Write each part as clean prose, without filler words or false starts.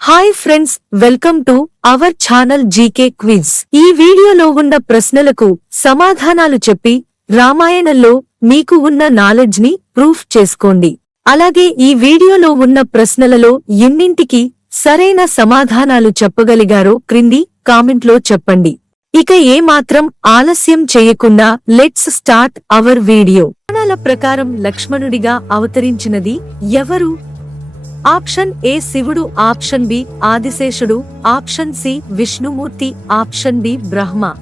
Hi friends, welcome to our channel GK quiz. ఈ వీడియోలో ఉన్న ప్రశ్నలకు సమాధానాలు చెప్పి రామాయణంలో మీకు ఉన్న నాలెడ్జ్ ని ప్రూఫ్ చేసుకోండి. అలాగే ఈ వీడియోలో ఉన్న ప్రశ్నలలో ఎన్నింటికి సరైన సమాధానాలు చెప్పగలిగారో క్రింది కామెంట్లో చెప్పండి. ఇక ఏమాత్రం ఆలస్యం చేయకుండా లెట్స్ స్టార్ట్ అవర్ వీడియో. పురాణాల ప్రకారం లక్ష్మణుడిగా అవతరించినది ఎవరు? ఆప్షన్ ఏ శివుడు, ఆప్షన్ బి ఆదిశేషుడు, ఆప్షన్ సి విష్ణుమూర్తి, option D Brahma.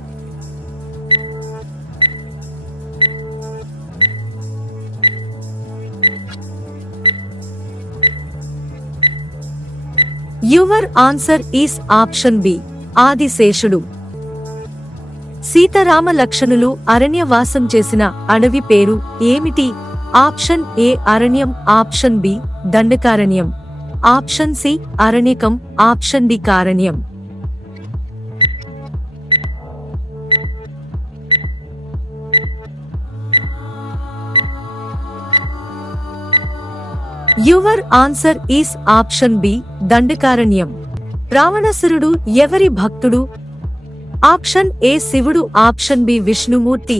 Your answer is option B ఆదిశేషుడు. సీతారామ లక్ష్మణులు అరణ్యవాసం చేసిన అడవి పేరు ఏమిటి? ఆప్షన్ ఏ అరణ్యం, option B Dandakaranya, option C అరణ్యకం, ఆప్షన్ డి కారణ్యం. Your answer is option B Dandakaranyam. రావణాసురుడు ఎవరి భక్తుడు? ఆప్షన్ ఏ శివుడు, option B Vishnumurthy,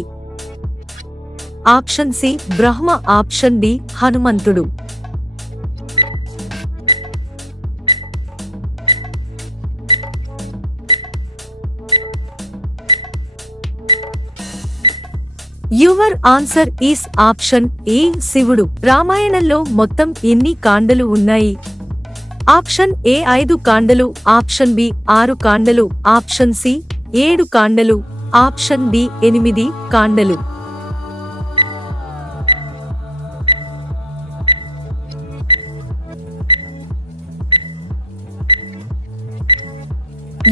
option C Brahma, option D హనుమంతుడు. Your answer is option A శివుడు. రామాయణంలో మొత్తం ఎన్ని కాండలు ఉన్నాయి? ఆప్షన్ ఏ 5 కాండలు, ఆప్షన్ బి 6 కాండలు, ఆప్షన్ సి 7 కాండలు, ఆప్షన్ డి 8 కాండలు.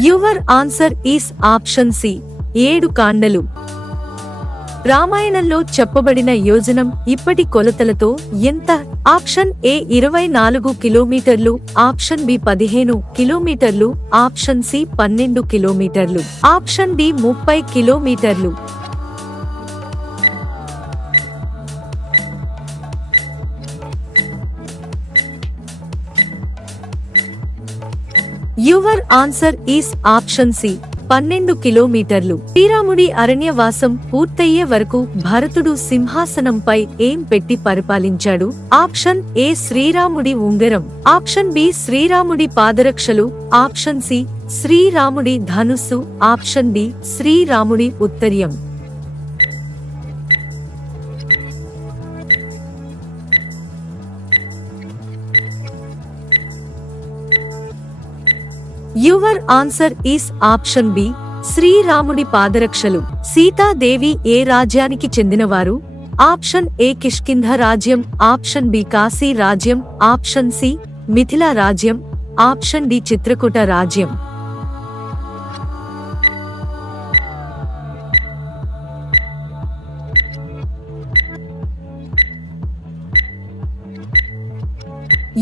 Your answer is option C 7 కాండలు. రామాయణంలో చెప్పబడిన యోజనం ఇప్పటి కొలతలతో ఎంత? ఆప్షన్ ఏ 24 కిలోమీటర్లు, ఆప్షన్ బి 15 కిలోమీటర్లు, ఆప్షన్ సి 12 కిలోమీటర్లు, ఆప్షన్ డి 30 కిలోమీటర్లు. Your answer is option C 12 కిలోమీటర్లు. శ్రీరాముడి అరణ్యవాసం పూర్తయ్యే వరకు భరతుడు సింహాసనంపై ఏం పెట్టి పరిపాలించాడు? ఆప్షన్ ఏ శ్రీరాముడి ఉంగరం, ఆప్షన్ బి శ్రీరాముడి పాదరక్షలు, ఆప్షన్ సి శ్రీరాముడి ధనుస్సు, ఆప్షన్ డి శ్రీరాముడి ఉత్తరీయం. Your answer is option B శ్రీరాముడి పాదరక్షలు. సీతాదేవి ఏ రాజ్యానికి చెందినవారు? ఆప్షన్ ఏ కిష్కింధ రాజ్యం, ఆప్షన్ బి కాశీ రాజ్యం, ఆప్షన్ సి మిథిలా రాజ్యం, ఆప్షన్ డి చిత్రకూట రాజ్యం.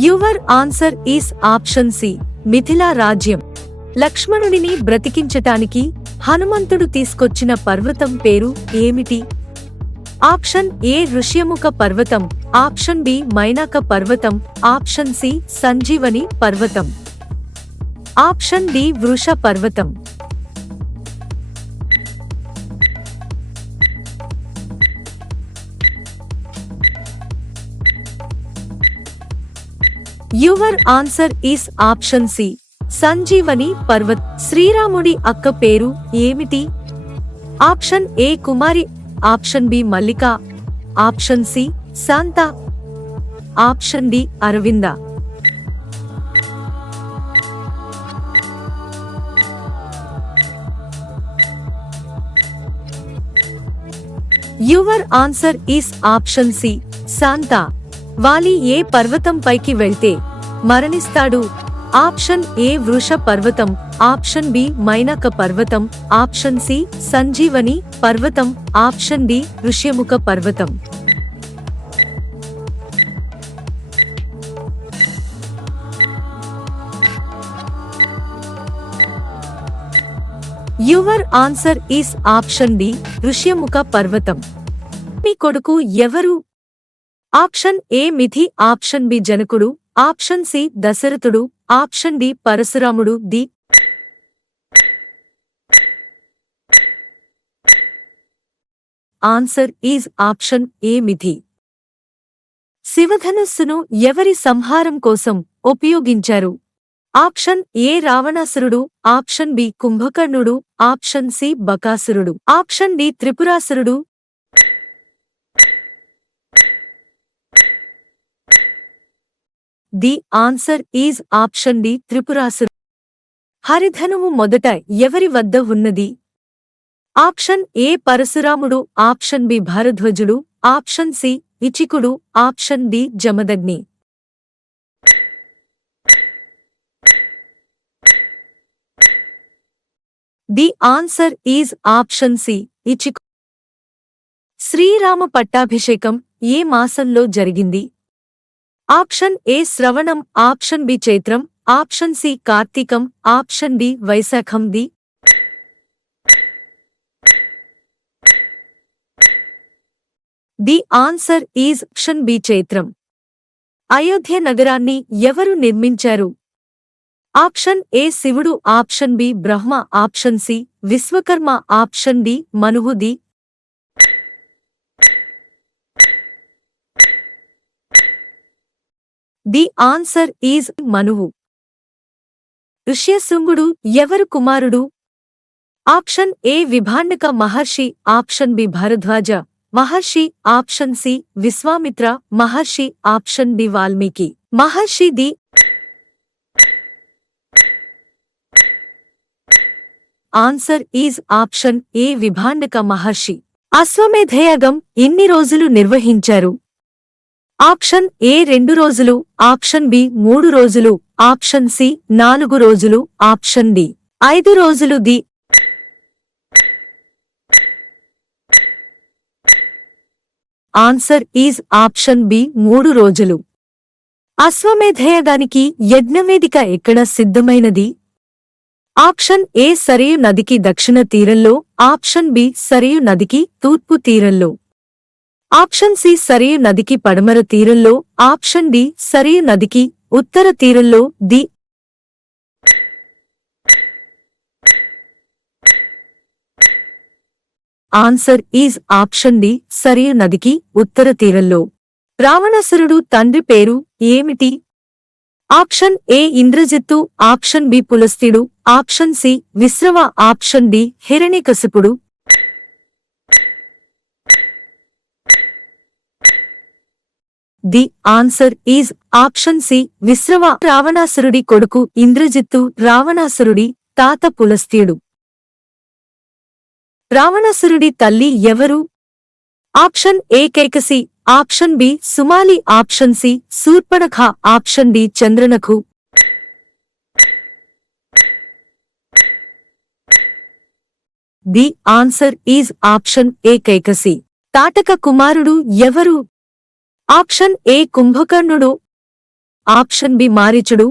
Your answer is option C Mithila రాజ్యం. లక్ష్మణుడిని బ్రతికించటానికి హనుమంతుడు తీసుకొచ్చిన పర్వతం పేరు ఏమిటి? ఆప్షన్ ఏ ఋష్యముఖ పర్వతం, ఆప్షన్ బి మైనాక పర్వతం, ఆప్షన్ సి సంజీవని పర్వతం, ఆప్షన్ డి వృష పర్వతం. Your answer is option C Sanjeevani Parvat. శ్రీరాముడి అక్క పేరు ఏమిటి? Option A Kumari, option B Mallika, option C Shanta, option D Aravinda. Your answer is option C Shanta. Vali ఏ పర్వతం పైకి వెళ్తే మరణిస్తాడు? ఆప్షన్ ఏ వృష పర్వతం, ఆప్షన్ బి మైనాక పర్వతం, ఆప్షన్ సి సంజీవని పర్వతం, ఆప్షన్ డి ఋష్యముఖ పర్వతం. Your answer is option D, Rishyamukha పర్వతం. వాల్మీ కొడుకు ఎవరు? Option A Mithi, option B జనకుడు, ఆప్షన్ సి దశరథుడు, ఆప్షన్ డి పరశురాముడు. The answer is option A Mithi. శివధనుస్సును ఎవరి సంహారం కోసం ఉపయోగించారు? ఆప్షన్ ఏ రావణాసురుడు, ఆప్షన్ బి కుంభకర్ణుడు, ఆప్షన్ సి బకాసురుడు, ఆప్షన్ డి త్రిపురాసురుడు. The answer is option D త్రిపురాసురుడు. హరిధనువు మొదట ఎవరి వద్ద ఉన్నది? ఆప్షన్ ఏ పరశురాముడు, ఆప్షన్ బి భారధ్వజుడు, ఆప్షన్ సి ఇచికుడు, option D Jamadagni. The answer is option C Ichiku. శ్రీరామ పట్టాభిషేకం ఏ మాసంలో జరిగింది? ఆప్షన్ ఏ శ్రవణం, ఆప్షన్ బి చైత్రం, ఆప్షన్ సి కార్తీకం, ఆప్షన్ డి వైశాఖం. The answer is option B చైత్రం. అయోధ్య నగరాన్ని ఎవరు నిర్మించారు? ఆప్షన్ ఏ శివుడు, option B Brahma, option C Vishwakarma, option D మనువు. ది ఆన్సర్ ఈజ్ మనువు. ఋష్యశృంగుడు ఎవరు కుమారుడు? Option A Vibhandaka Maharshi, option B Bharadwaj Maharshi, option C Vishwamitra Maharshi, option D Valmiki Maharshi. The answer is option A Vibhandaka Maharshi. అశ్వమేధయాగం ఎన్ని రోజులు నిర్వహించారు? ఆప్షన్ ఏ 2 రోజులు, ఆప్షన్ బి 3 రోజులు, ఆప్షన్ సి 4 రోజులు, ఆప్షన్ డి 5 రోజులు. The answer is option B 3 రోజులు. అశ్వమేధయాగానికి యజ్ఞవేదిక ఎక్కడ సిద్ధమైనది? ఆప్షన్ ఏ సరయు నదికి దక్షిణ తీరంలో, ఆప్షన్ బి సరయు నదికి తూర్పు తీరంలో, ఆప్షన్ సి సరయు నదికి పడమర తీరంలో, ఆప్షన్ డి సరయు నదికి ఉత్తర తీరంలో. The answer is option D Sarayu నదికి ఉత్తర తీరంలో. రావణాసురుడు తండ్రి పేరు ఏమిటి? ఆప్షన్ ఏ ఇంద్రజిత్తు, ఆప్షన్ బి పులస్త్యుడు, option C Vishrava, option D హిరణ్యకశిపుడు. The answer is option C Vishrava. రావణాసురుడి కొడుకు ఇంద్రజిత్తు, రావణాసురుడి తాత పులస్త్యుడు. రావణాసురుడి తల్లి ఎవరు? Option A Kaikasi, option B Sumali, option C Shurpanakha, option D చంద్రనఖు. The answer is option A Kaikasi. Tataka కుమారుడు ఎవరు? ఆప్షన్ ఏ కుంభకర్ణుడు, ఆప్షన్ బి మారీచుడు,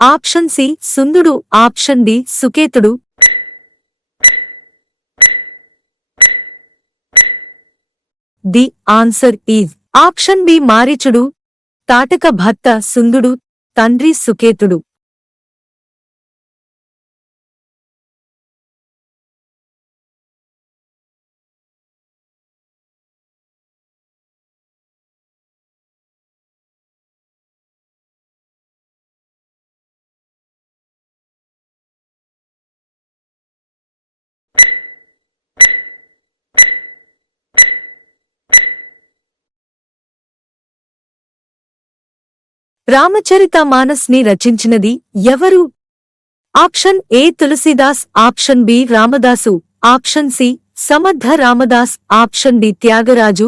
ఆప్షన్ సి సుందుడు, ఆప్షన్ డి సుకేతుడు. The answer is option B మారీచుడు. తాటక భర్త సుందుడు, తండ్రి సుకేతుడు. రామచరితమానస్ ని రచించినది ఎవరు? Option A Tulsidas, option B Ramadasu, option C Samarth Ramdas, option D త్యాగరాజు.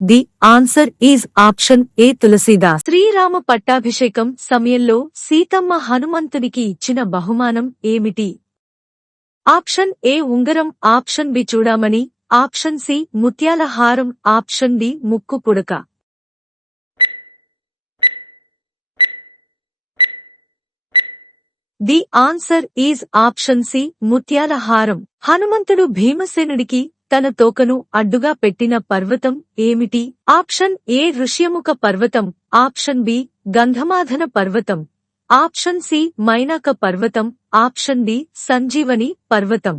The answer is option A Tulsidas. శ్రీరామ పట్టాభిషేకం సమయంలో సీతమ్మ హనుమంతునికి ఇచ్చిన బహుమానం ఏమిటి? ఆప్షన్ ఏ ఉంగరం, ఆప్షన్ బి చూడామణి, ఆప్షన్ సి ముత్యాల హారం, ఆప్షన్ డి ముక్కు పుడక. The answer is option C ముత్యాల హారం. హనుమంతుడు భీమసేనుడికి తన తోకను అడ్డుగా పెట్టిన పర్వతం ఏమిటి? ఆప్షన్ ఏ ఋష్యముఖ పర్వతం, ఆప్షన్ బి గంధమాధన పర్వతం, ఆప్షన్ సి మైనాక పర్వతం, ఆప్షన్ డి సంజీవని పర్వతం.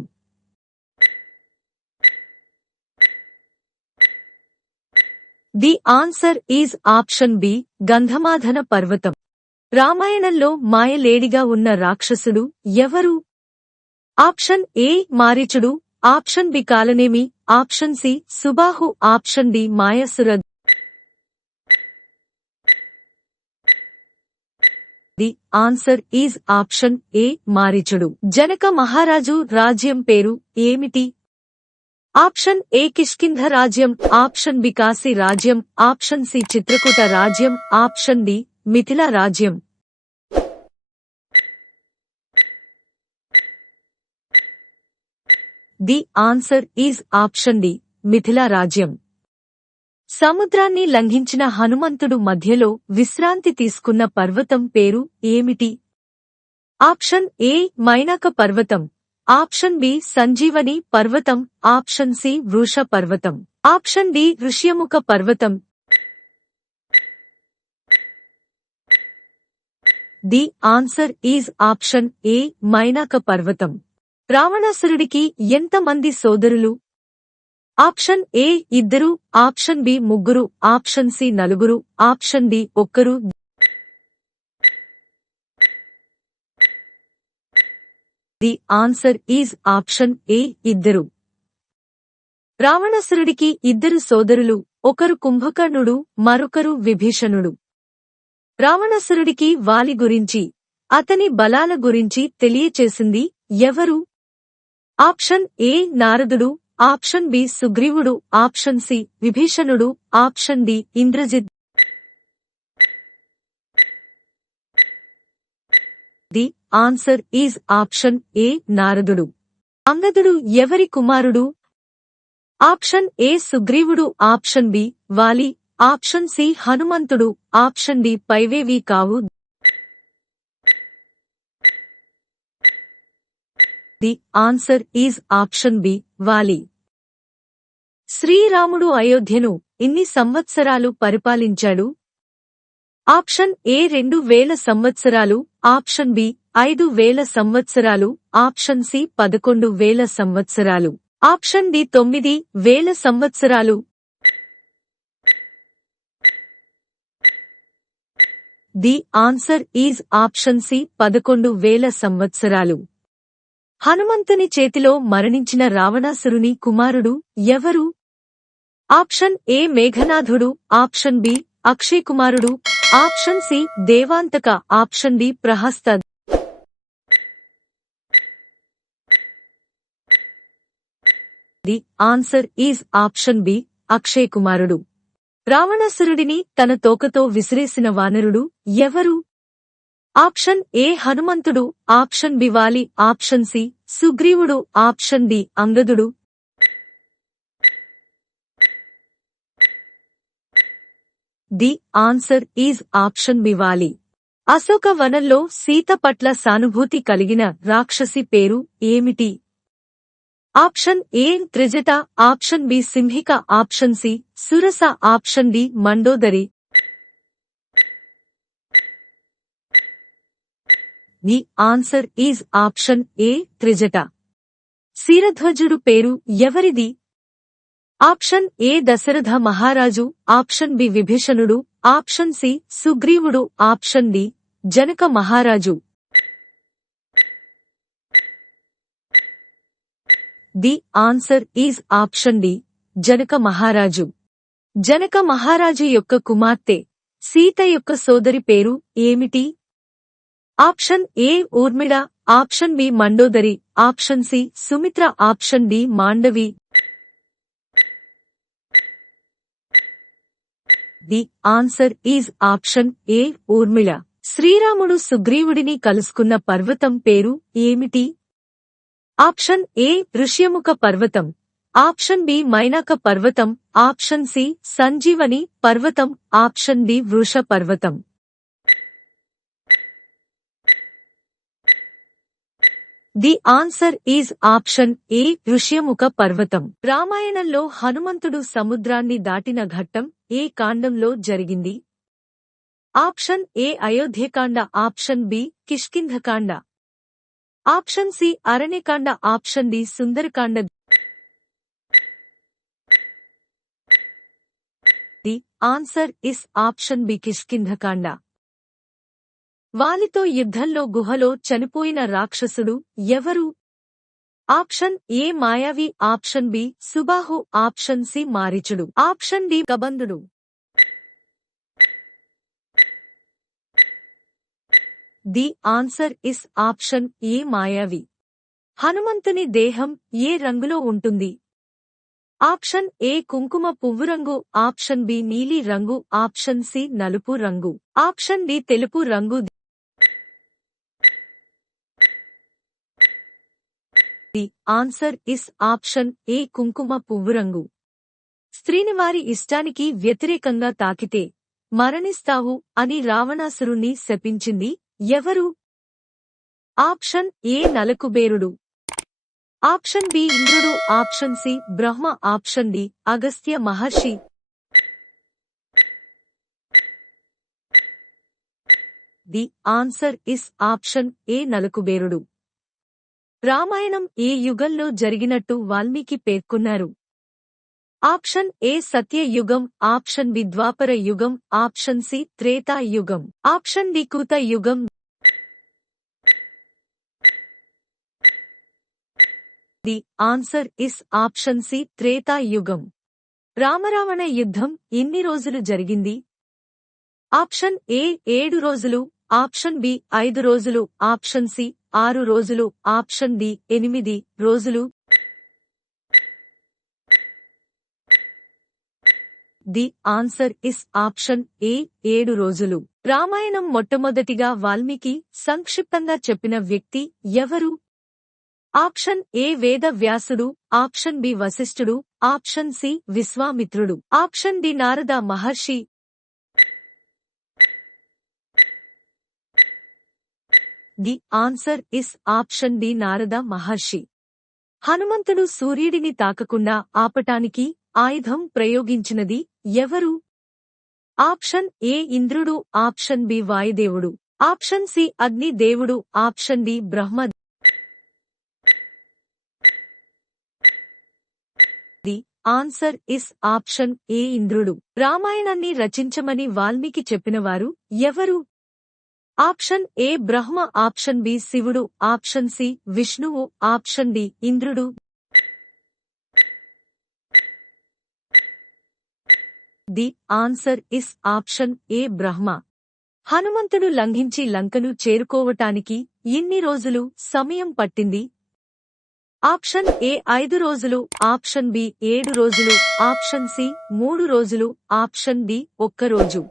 The answer is option B Gandhamadhana పర్వతం. రామాయణంలో మాయలేడిగా ఉన్న రాక్షసుడు ఎవరు? ఆప్షన్ ఏ మారీచుడు, option B Kalanemi, option C Subahu, option D Mayasura. The answer is option A మారీచుడు. జనక మహారాజు రాజ్యం పేరు ఏమిటి? ఆప్షన్ ఏ కిష్కింధ రాజ్యం, ఆప్షన్ బి కాశీ రాజ్యం, ఆప్షన్ సి చిత్రకూట రాజ్యం, ఆప్షన్ డి మిథిలా రాజ్యం. The answer is option D Mithila రాజ్యం. సముద్రాన్ని లంఘించిన హనుమంతుడు మధ్యలో విశ్రాంతి తీసుకున్న పర్వతం పేరు ఏమిటి? ఆప్షన్ ఏ మైనాక పర్వతం, ఆప్షన్ బి సంజీవని పర్వతం, ఆప్షన్ సి వృష పర్వతం, ఆప్షన్ డి ఋష్యముఖ పర్వతం. ది ఆన్సర్ ఈజ్ ఆప్షన్ ఏ మైనాక పర్వతం. రావణాసురుడికి ఎంతమంది సోదరులు? ఆప్షన్ ఏ ఇద్దరు, ఆప్షన్ బి ముగ్గురు, ఆప్షన్ సి నలుగురు, ఆప్షన్ డి ఒక్కరు. The answer is option A ఇద్దరు. రావణాసురుడికి ఇద్దరు సోదరులు, ఒకరు కుంభకర్ణుడు, మరొకరు విభీషణుడు. రావణాసురుడికి వాలి గురించి, అతని బలాల గురించి తెలియచేసింది ఎవరు? ఆప్షన్ ఏ నారదుడు, ఆప్షన్ బి సుగ్రీవుడు, ఆప్షన్ సి విభీషణుడు, option D Indrajit. The answer is option A నారదుడు. అంగదుడు ఎవరి కుమారుడు? ఆప్షన్ ఏ సుగ్రీవుడు, option B Vali, option C హనుమంతుడు, ఆప్షన్ డి పైవేవి కావు. The answer is option B Vali. శ్రీరాముడు అయోధ్యను ఎన్ని సంవత్సరాలు పరిపాలించాడు? ఆప్షన్ ఏ 2000 సంవత్సరాలు, ఆప్షన్ బి 5000 సంవత్సరాలు, ఆప్షన్ సి 11,000 సంవత్సరాలు, ఆప్షన్ డి 9,000 సంవత్సరాలు. The answer is option C 11,000 సంవత్సరాలు. హనుమంతుని చేతిలో మరణించిన రావణాసురుని కుమారుడు ఎవరు? ఆప్షన్ ఏ మేఘనాథుడు, ఆప్షన్ బి అక్షయ్ కుమారుడు, option C Devantaka, option D Prahasta. The answer is option B Akshay కుమారుడు. రావణాసురుడిని తన తోకతో విసిరేసిన వానరుడు ఎవరు? ఆప్షన్ ఏ హనుమంతుడు, option B Vali, option C సుగ్రీవుడు, ఆప్షన్ డి అంగదుడు. The answer is option B Vali. Ashoka వనంలో సీత పట్ల సానుభూతి కలిగిన రాక్షసి పేరు ఏమిటి? Option A Trijata, option B Simhika, option C Surasa, option D Mandodari. The answer is option A Trijata. శీరధ్వజుడు పేరు ఎవరిది? ఆప్షన్ ఏ దశరథ మహారాజు, ఆప్షన్ బి విభీషణుడు, ఆప్షన్ సి సుగ్రీవుడు, ఆప్షన్ డి జనక మహారాజు. The answer is option D Janaka మహారాజు. జనక మహారాజు యొక్క కుమార్తె సీత యొక్క సోదరి పేరు ఏమిటి? Option A Urmila, option B Mandodari, option C Sumitra, option D Mandavi. The answer is option A Urmila. శ్రీరాముడు సుగ్రీవుడిని కలుసుకున్న పర్వతం పేరు ఏమిటి? ఆప్షన్ ఏ ఋష్యముఖ పర్వతం, ఆప్షన్ బి మైనాక పర్వతం, ఆప్షన్ సి సంజీవని పర్వతం, ఆప్షన్ డి వృష పర్వతం. The answer is option A Rishyamukha పర్వతం. రామాయణంలో హనుమంతుడు సముద్రాన్ని దాటిన ఘట్టం ఏ కాండంలో జరిగింది? Option A Ayodhyakanda, option B Kishkindhakanda, option C Aranyakanda, option D Sundarakanda. The answer is option B Kishkindhakanda. వాలితో యుద్ధంలో గుహలో చనిపోయిన రాక్షసుడు ఎవరు? Option A Mayavi, option B Subahu, option C మారీచుడు, ఆప్షన్ డి కబంధుడు. The answer is option A Mayavi. హనుమంతుని దేహం ఏ రంగులో ఉంటుంది? ఆప్షన్ ఏ కుంకుమ పువ్వు రంగు, ఆప్షన్ బి నీలి రంగు, ఆప్షన్ సి నలుపు రంగు, ఆప్షన్ డి తెలుపు రంగు. ది ఆన్సర్ ఇస్ ఆప్షన్ ఏ కుంకుమ పువ్వు రంగు. స్త్రీని వారి ఇష్టానికి వ్యతిరేకంగా తాకితే మరణిస్తావు అని రావణాసురుణ్ణి శపించింది ఎవరు? ఆప్షన్ ఏ నలకుబేరుడు, ఆప్షన్ బి ఇంద్రుడు, option C Brahma, option D Agastya Maharshi. The answer is option A నలకుబేరుడు. రామాయణం ఏ యుగంలో జరిగినట్టు వాల్మీకి పేర్కొన్నారు? ఆప్షన్ ఏ సత్య యుగం, ఆప్షన్ బి ద్వాపర యుగం, ఆప్షన్ సి త్రేతా యుగం, ఆప్షన్ డి కృత యుగం. The answer is option C Treta యుగం. రామరావణ యుద్ధం ఎన్ని రోజులు జరిగింది? ఆప్షన్ ఏ 7 రోజులు, ఆప్షన్ బి 5 రోజులు, ఆప్షన్ సి 6 రోజులు, ఆప్షన్ డి 8 రోజులు. ది ఆన్సర్ ఇస్ ఆప్షన్ ఏ 7 రోజులు. రామాయణం మొట్టమొదటిగా వాల్మీకి సంక్షిప్తంగా చెప్పిన వ్యక్తి ఎవరు? ఆప్షన్ ఏ వేద వ్యాసుడు, ఆప్షన్ బి వశిష్ఠుడు, ఆప్షన్ సి విశ్వామిత్రుడు, option D Narada Maharshi. The answer is option D Narada Maharshi. హనుమంతుడు సూర్యుడిని తాకకుండా ఆపటానికి ఆయుధం ప్రయోగించినది ఎవరు? ఆప్షన్ ఏ ఇంద్రుడు, ఆప్షన్ బి వాయుదేవుడు, ఆప్షన్ సి అగ్ని దేవుడు, option D Brahma. The answer is option A ఇంద్రుడు. రామాయణాన్ని రచించమని వాల్మీకి చెప్పినవారు ఎవరు? Option A Brahma, option B శివుడు, ఆప్షన్ సి విష్ణువు, ఆప్షన్ డి ఇంద్రుడు. The answer is option A Brahma. హనుమంతుడు లంఘించి లంకను చేరుకోవటానికి ఎన్ని రోజులు సమయం పట్టింది? ఆప్షన్ ఏ 5 రోజులు, ఆప్షన్ బి 7 రోజులు, ఆప్షన్ సి 3 రోజులు, ఆప్షన్ డి 1 రోజు.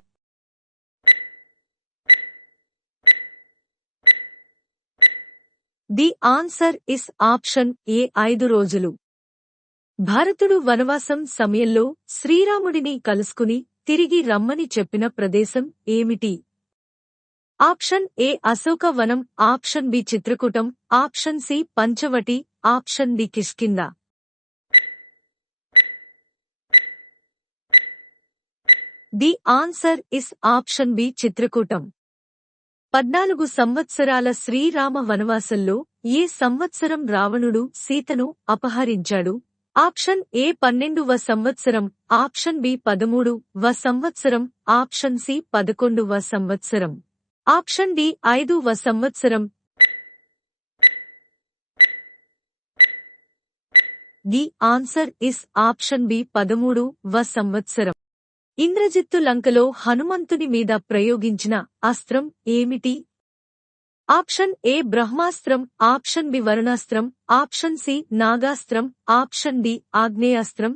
The answer is option A 5 రోజులు. భరతుడు వనవాసం సమయంలో శ్రీరాముడిని కలుసుకుని తిరిగి రమ్మని చెప్పిన ప్రదేశం ఏమిటి? ఆప్షన్ ఏ అశోక వనం, ఆప్షన్ బి చిత్రకూటం, ఆప్షన్ సి పంచవటి, option D Kishkindha. The answer is option B చిత్రకూటం. 14 సంవత్సరాల శ్రీరామ వనవాసంలో ఏ సంవత్సరం రావణుడు సీతను అపహరించాడు? ఆప్షన్ ఏ 12వ సంవత్సరం, ఆప్షన్ బి 13వ సంవత్సరం, ఆప్షన్ సి 11వ సంవత్సరం, ఆప్షన్ డి 5వ సంవత్సరం. The answer is option B 13వ సంవత్సరం. ఇంద్రజిత్తు లంకలో హనుమంతుని మీద ప్రయోగించిన అస్త్రం ఏమిటి? ఆప్షన్ ఏ బ్రహ్మాస్త్రం, ఆప్షన్ బి వరుణాస్త్రం, ఆప్షన్ సి నాగాస్త్రం, ఆప్షన్ డి ఆగ్నేయాస్త్రం.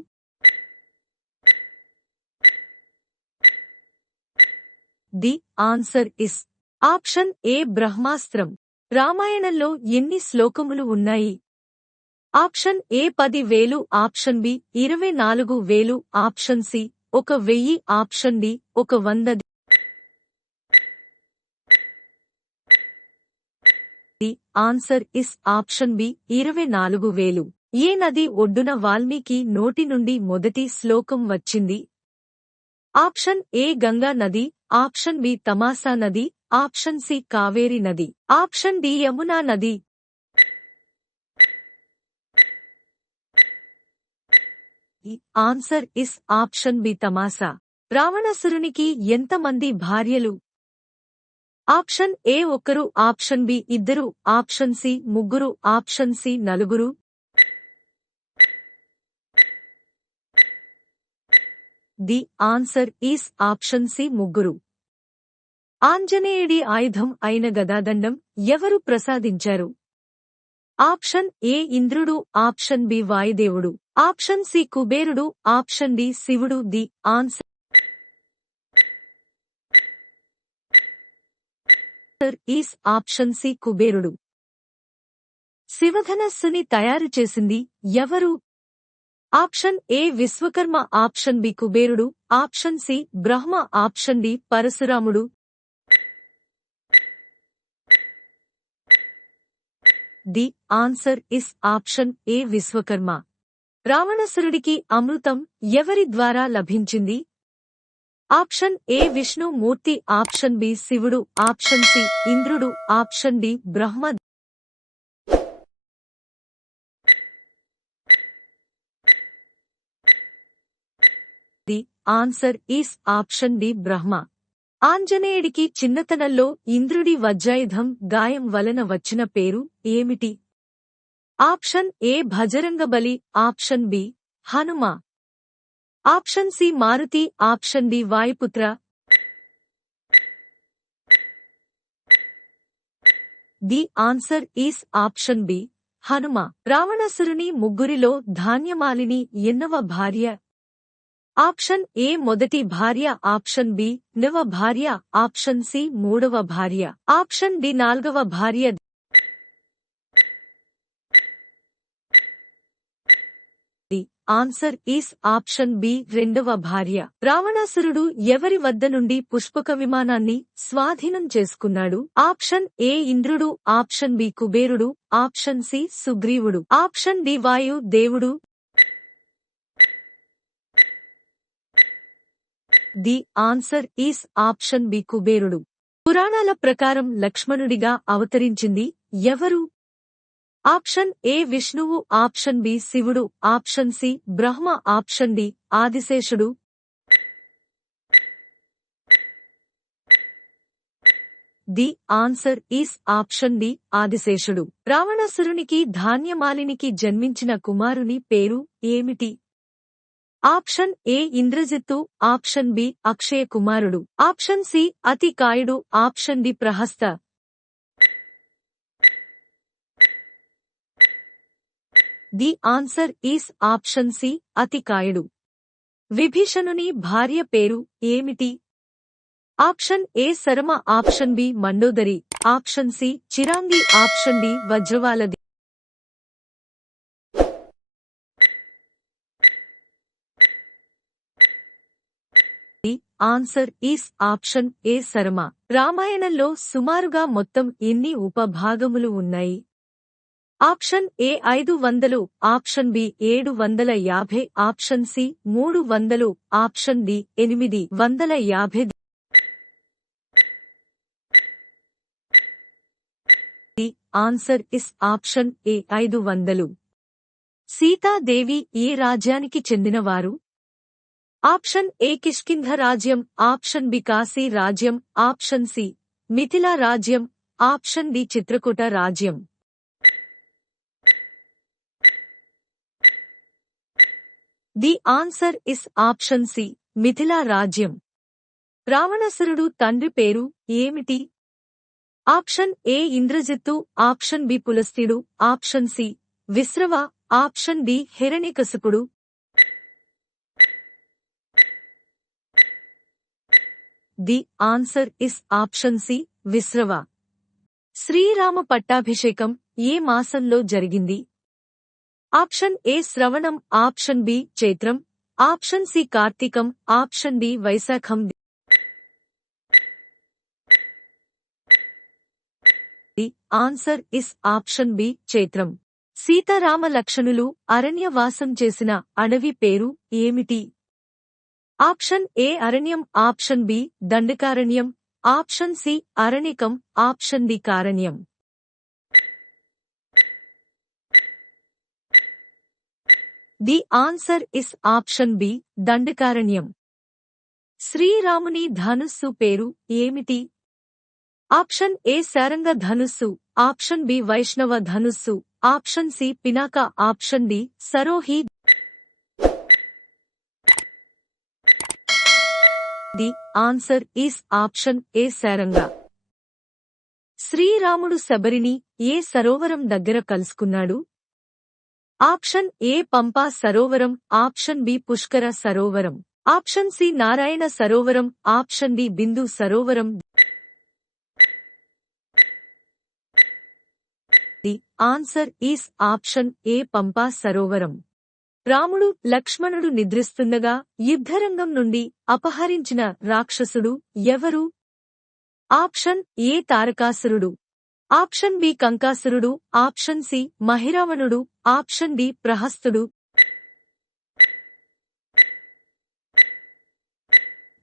The answer is option A బ్రహ్మాస్త్రం. రామాయణంలో ఎన్ని శ్లోకములు ఉన్నాయి? Option A 10,000, option B 24,000, option C 1,000, option D 100. The answer is option B 24,000. ఏ నది ఒడ్డున వాల్మీకి నోటి నుండి మొదటి శ్లోకం వచ్చింది? ఆప్షన్ ఏ గంగా నది, ఆప్షన్ బి తమాసా నది, ఆప్షన్ సి కావేరి నది, ఆప్షన్ డి యమునా నది. The answer is option B Tamasa. రావణాసురునికి ఎంతమంది భార్యలు? Option A 1, option B 2, option C 3, option C 4. The answer is option C 3. ఆంజనేయుడి ఆయుధం అయిన గదాదండం ఎవరు ప్రసాదించారు? ఆప్షన్ ఏ ఇంద్రుడు, ఆప్షన్ బి వాయుదేవుడు, ఆప్షన్ సి కుబేరుడు, ఆప్షన్ డి శివుడు. The answer is option C కుబేరుడు. శివధనస్సుని తయారు చేసింది ఎవరు? Option A Vishwakarma, option B కుబేరుడు, option C Brahma, option D పరశురాముడు. The answer is option A Vishwakarma. రావణాసురుడికి అమృతం ఎవరి ద్వారా లభించింది? ఆప్షన్ ఏ విష్ణు మూర్తి, ఆప్షన్ బి శివుడు, ఆప్షన్ సి ఇంద్రుడు, option D Brahma. The answer is option D Brahma. ఆంజనేయుడికి చిన్నతనంలో ఇంద్రుడి వజ్రాయుధం గాయం వలన వచ్చిన పేరు ఏమిటి? Option A Bajrangbali, option B Hanuma, option C Maruti, option D Vayuputra. The answer is option B Hanuma. రావణాసురుని ముగ్గురిలో ధాన్యమాలిని ఎన్నవ భార్య? ఆప్షన్ ఏ మొదటి భార్య, ఆప్షన్ బి నవ భార్య, ఆప్షన్ సి 3వ భార్య, ఆప్షన్ డి 4వ భార్య. The answer is option B 2వ భార్య. రావణాసురుడు ఎవరి వద్ద నుండి పుష్పక విమానాన్ని స్వాధీనం చేసుకున్నాడు? ఆప్షన్ ఏ ఇంద్రుడు, ఆప్షన్ బి కుబేరుడు, ఆప్షన్ సి సుగ్రీవుడు, ఆప్షన్ డి వాయు దేవుడు. The answer is option B కుబేరుడు. పురాణాల ప్రకారం లక్ష్మణుడిగా అవతరించింది ఎవరు? ఆప్షన్ ఏ విష్ణువు, ఆప్షన్ బి శివుడు, option C Brahma, option D ఆదిశేషుడు. The answer is option D ఆదిశేషుడు. రావణాసురునికి ధాన్యమాలినికి జన్మించిన కుమారుని పేరు ఏమిటి? ఆప్షన్ ఏ ఇంద్రజిత్తు, ఆప్షన్ బి అక్షయ కుమారుడు, ఆప్షన్ సి అతికాయుడు, option D Prahasta. The answer is option C అతికాయుడు. విభీషణుని భార్య పేరు ఏమిటి? Option A Sarama, option B Mandodari, option C Chirangi, option D వజ్రవాలది. Answer is option A Sharma. రామాయణంలో సుమారుగా మొత్తం ఎన్ని ఉపభాగములు ఉన్నాయి? Option A 500, option B 750, option C 300, option D 850. The answer is option A 500. Sitadevi ఏ రాజ్యానికి చెందినవారు? ఆప్షన్ ఏ కిష్కింధ రాజ్యం, ఆప్షన్ బి కాశీ రాజ్యం, ఆప్షన్ సి మిథిలా రాజ్యం, ఆప్షన్ డి చిత్రకూట రాజ్యం. The answer is option C Mithila రాజ్యం. రావణాసురుడు తండ్రి పేరు ఏమిటి? ఆప్షన్ ఏ ఇంద్రజిత్తు, ఆప్షన్ బి పులస్త్యుడు, option C Vishrava, option D హిరణ్యకశిపుడు. The answer is option C Vishrava. శ్రీరామ పట్టాభిషేకం ఏ మాసంలో జరిగింది? ఆప్షన్ ఏ శ్రవణం, ఆప్షన్ బి చైత్రం, ఆప్షన్ సి కార్తీకం, ఆప్షన్ డి వైశాఖం. The answer is option B చైత్రం. సీతారామ లక్ష్మణులు అరణ్యవాసం చేసిన అడవి పేరు ఏమిటి? ఆప్షన్ ఏ అరణ్యం, option B Dandakaranya, option C అరణికం, ఆప్షన్ డి కారణ్యం. The answer is option B దండకారణ్యం. శ్రీరాముని ధనుస్సు పేరు ఏమిటి? ఆప్షన్ ఏ శారంగ ధనుస్సు, ఆప్షన్ బి వైష్ణవ ధనుస్సు, option C Pinaka, option D సరోహి. The answer is option A Saranga. శ్రీరాముడు శబరిని ఏ సరోవరం దగ్గర కలుసుకున్నాడు? ఆప్షన్ ఏ పంపా సరోవరం, ఆప్షన్ బి పుష్కర సరోవరం, ఆప్షన్ సి నారాయణ సరోవరం, ఆప్షన్ డి బిందు సరోవరం. The answer is option A Pampa సరోవరం. రాముడు లక్ష్మణుడు నిద్రిస్తుండగా యుద్ధరంగం నుండి అపహరించిన రాక్షసుడు ఎవరు? ఆప్షన్ ఏ తారకాసురుడు, ఆప్షన్ బి కంకాసురుడు, ఆప్షన్ సి మహిరావణుడు, ఆప్షన్ డి ప్రహస్తుడు.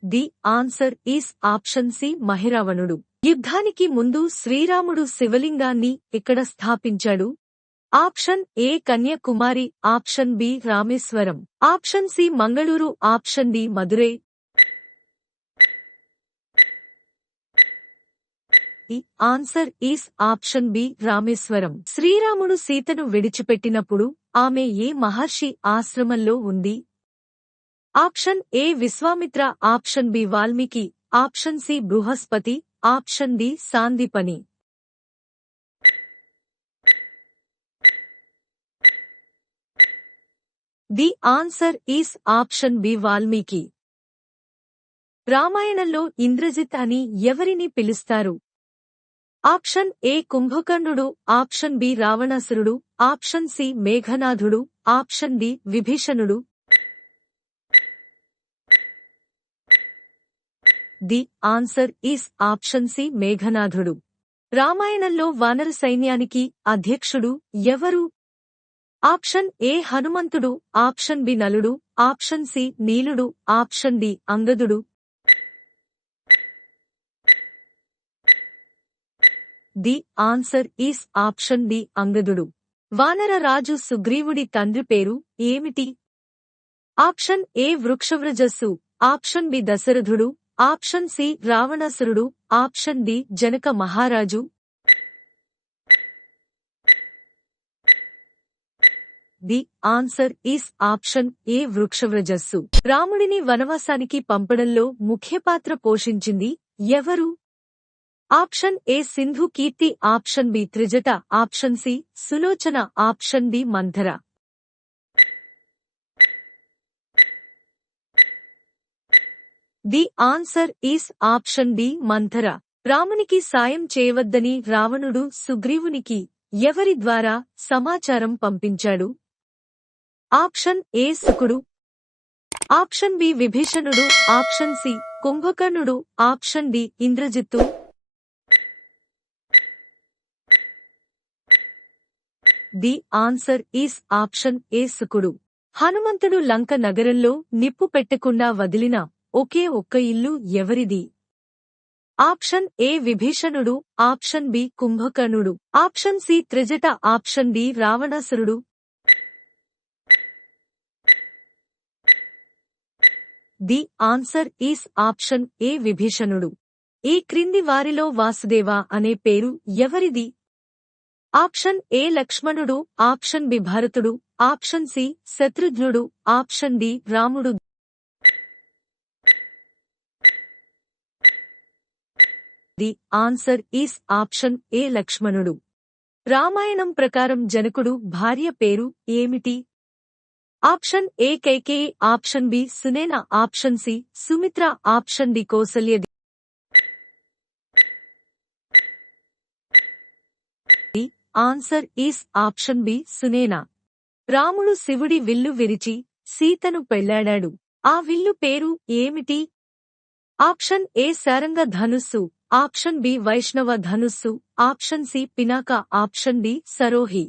The answer is option C మహిరావణుడు. యుద్ధానికి ముందు శ్రీరాముడు శివలింగాన్ని ఇక్కడ స్థాపించాడు? Option A Kanyakumari, option B Rameswaram, option C Mangaluru, option D Madurai. The answer is option B Rameswaram. శ్రీరాముడు సీతను విడిచిపెట్టినప్పుడు ఆమె ఏ మహర్షి ఆశ్రమంలో ఉంది? Option A Vishwamitra, option B Valmiki, option C Brihaspati, option D Sandipani. The answer is option B Valmiki. రామాయణంలో ఇంద్రజిత్ అని ఎవరిని పిలుస్తారు? ఆప్షన్ ఏ కుంభకర్ణుడు, ఆప్షన్ బి రావణాసురుడు, ఆప్షన్ సి మేఘనాథుడు, ఆప్షన్ డి విభీషణుడు. The answer is option C మేఘనాథుడు. రామాయణంలో వానర సైన్యానికి అధ్యక్షుడు ఎవరు? ఆప్షన్ ఏ హనుమంతుడు, ఆప్షన్ బి నలుడు, ఆప్షన్ సి నీలుడు, ఆప్షన్ డి అంగదుడు. The answer is option D అంగదుడు. వానర రాజు సుగ్రీవుడి తండ్రి పేరు ఏమిటి? ఆప్షన్ ఏ వృక్షవ్రజస్సు, ఆప్షన్ బి దశరథుడు, ఆప్షన్ సి రావణాసురుడు, ఆప్షన్ డి జనక మహారాజు. The answer is option A వృక్షవ్రజస్సు. రాముడిని వనవాసానికి పంపడంలో ముఖ్య పాత్ర పోషించింది ఎవరు? Option A Sindhu Keerthi, option B Trijata, option C Sulochana, option D Manthara. The answer is option D Manthara. రామునికి సాయం చేయవద్దని రావణుడు సుగ్రీవునికి ఎవరి ద్వారా సమాచారం పంపించాడు? ఆప్షన్ ఏ శుకుడు, ఆప్షన్ బి విభీషణుడు, ఆప్షన్ సి కుంభకర్ణుడు, ఆప్షన్ డి ఇంద్రజిత్తు. The answer is option A శుకుడు. హనుమంతుడు లంక నగరంలో నిప్పు పెట్టకుండా వదిలిన ఒకే ఒక్క ఇల్లు ఎవరిది? ఆప్షన్ ఏ విభీషణుడు, ఆప్షన్ బి కుంభకర్ణుడు, option C Trijata, option D రావణాసురుడు. The answer is option A విభీషణుడు. ఈ క్రింది వారిలో వాసుదేవ అనే పేరు ఎవరిది? ఆప్షన్ ఏ లక్ష్మణుడు, ఆప్షన్ బి భరతుడు, ఆప్షన్ సి శత్రుఘ్నుడు, ఆప్షన్ డి రాముడు. The answer is option A లక్ష్మణుడు. రామాయణం ప్రకారం జనకుడు భార్య పేరు ఏమిటి? Option A Kaikeyi, option B Sunaina, option C Sumitra, option D Kausalya. The answer is option B Sunaina. రాముడు శివుడి విల్లు విరిచి సీతను పెళ్లాడాడు. ఆ విల్లు పేరు ఏమిటి? ఆప్షన్ ఏ శారంగ ధనుస్సు, ఆప్షన్ బి వైష్ణవ ధనుస్సు, option C Pinaka, option D సరోహి.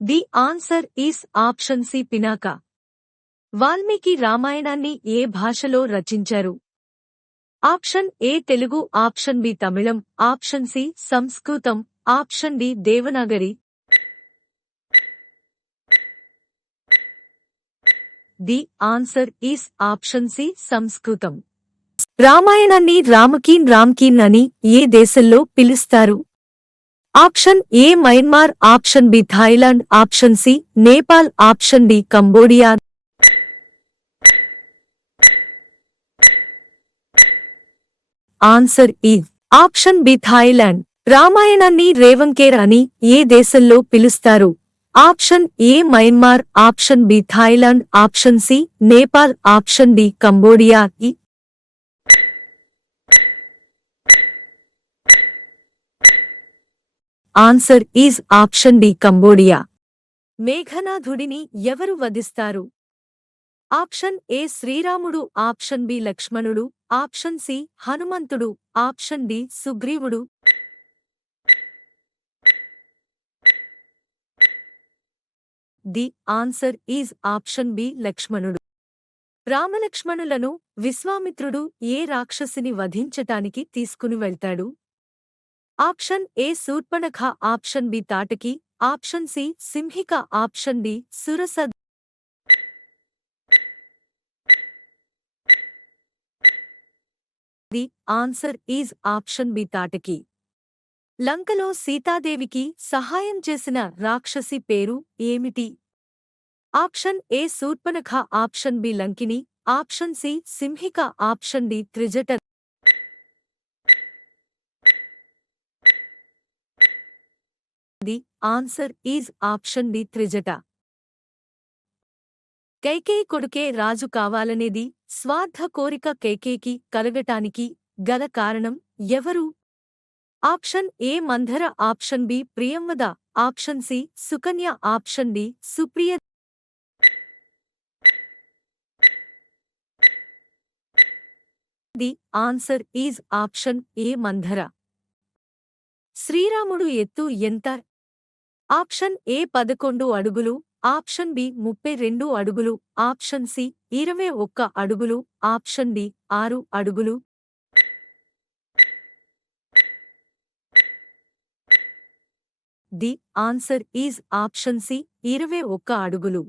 The answer is option C Pinaka. Valmiki రామాయణాన్ని ఏ భాషలో రచించారు? Option A Telugu, option B తమిళం, ఆప్షన్ సి సంస్కృతం, option D Devanagari. The answer is option C సంస్కృతం. రామాయణాన్ని రామ్కీన్ అని ఏ దేశంలో పిలుస్తారు? Option A Myanmar, option B Thailand, option C Nepal, option D Cambodia. Answer is option B Thailand. రామాయణాన్ని రేవంకేర్ అని ఏ దేశంలో పిలుస్తారు? Option A Myanmar, option B Thailand, option C Nepal, option D Cambodia. Answer is option D Cambodia. మేఘనాథుడిని ఎవరు వధిస్తారు? Option A శ్రీరాముడు, option B లక్ష్మణుడు, ఆప్షన్ సి హనుమంతుడు, ఆప్షన్ డి సుగ్రీవుడు. The answer is option B లక్ష్మణుడు. రామలక్ష్మణులను విశ్వామిత్రుడు ఏ రాక్షసిని వధించటానికి తీసుకుని వెళ్తాడు? Option A Shurpanakha, option B Tataki, option C Simhika, option D Surasa. The answer is option B Tataki. లంకలో సీతాదేవికి సహాయం చేసిన రాక్షసి పేరు ఏమిటి? Option A Shurpanakha, option B Lankini, option C Simhika, option D Trijata. The answer is option D Trijata. Kaikeyi కొడుకే రాజు కావాలనేది స్వార్థ కోరిక కైకేయికి కలగటానికి గల కారణం ఎవరు? Option A Manthara, option B Priyamvada, option C Sukanya, option D Supriya. The answer is option A Manthara. శ్రీరాముడు ఎత్తు ఎంత? ఆప్షన్ ఏ 11 అడుగులు, ఆప్షన్ బి 32 అడుగులు, ఆప్షన్ సి 21 అడుగులు, ఆప్షన్ డి 6 అడుగులు. The answer is option C 21 అడుగులు.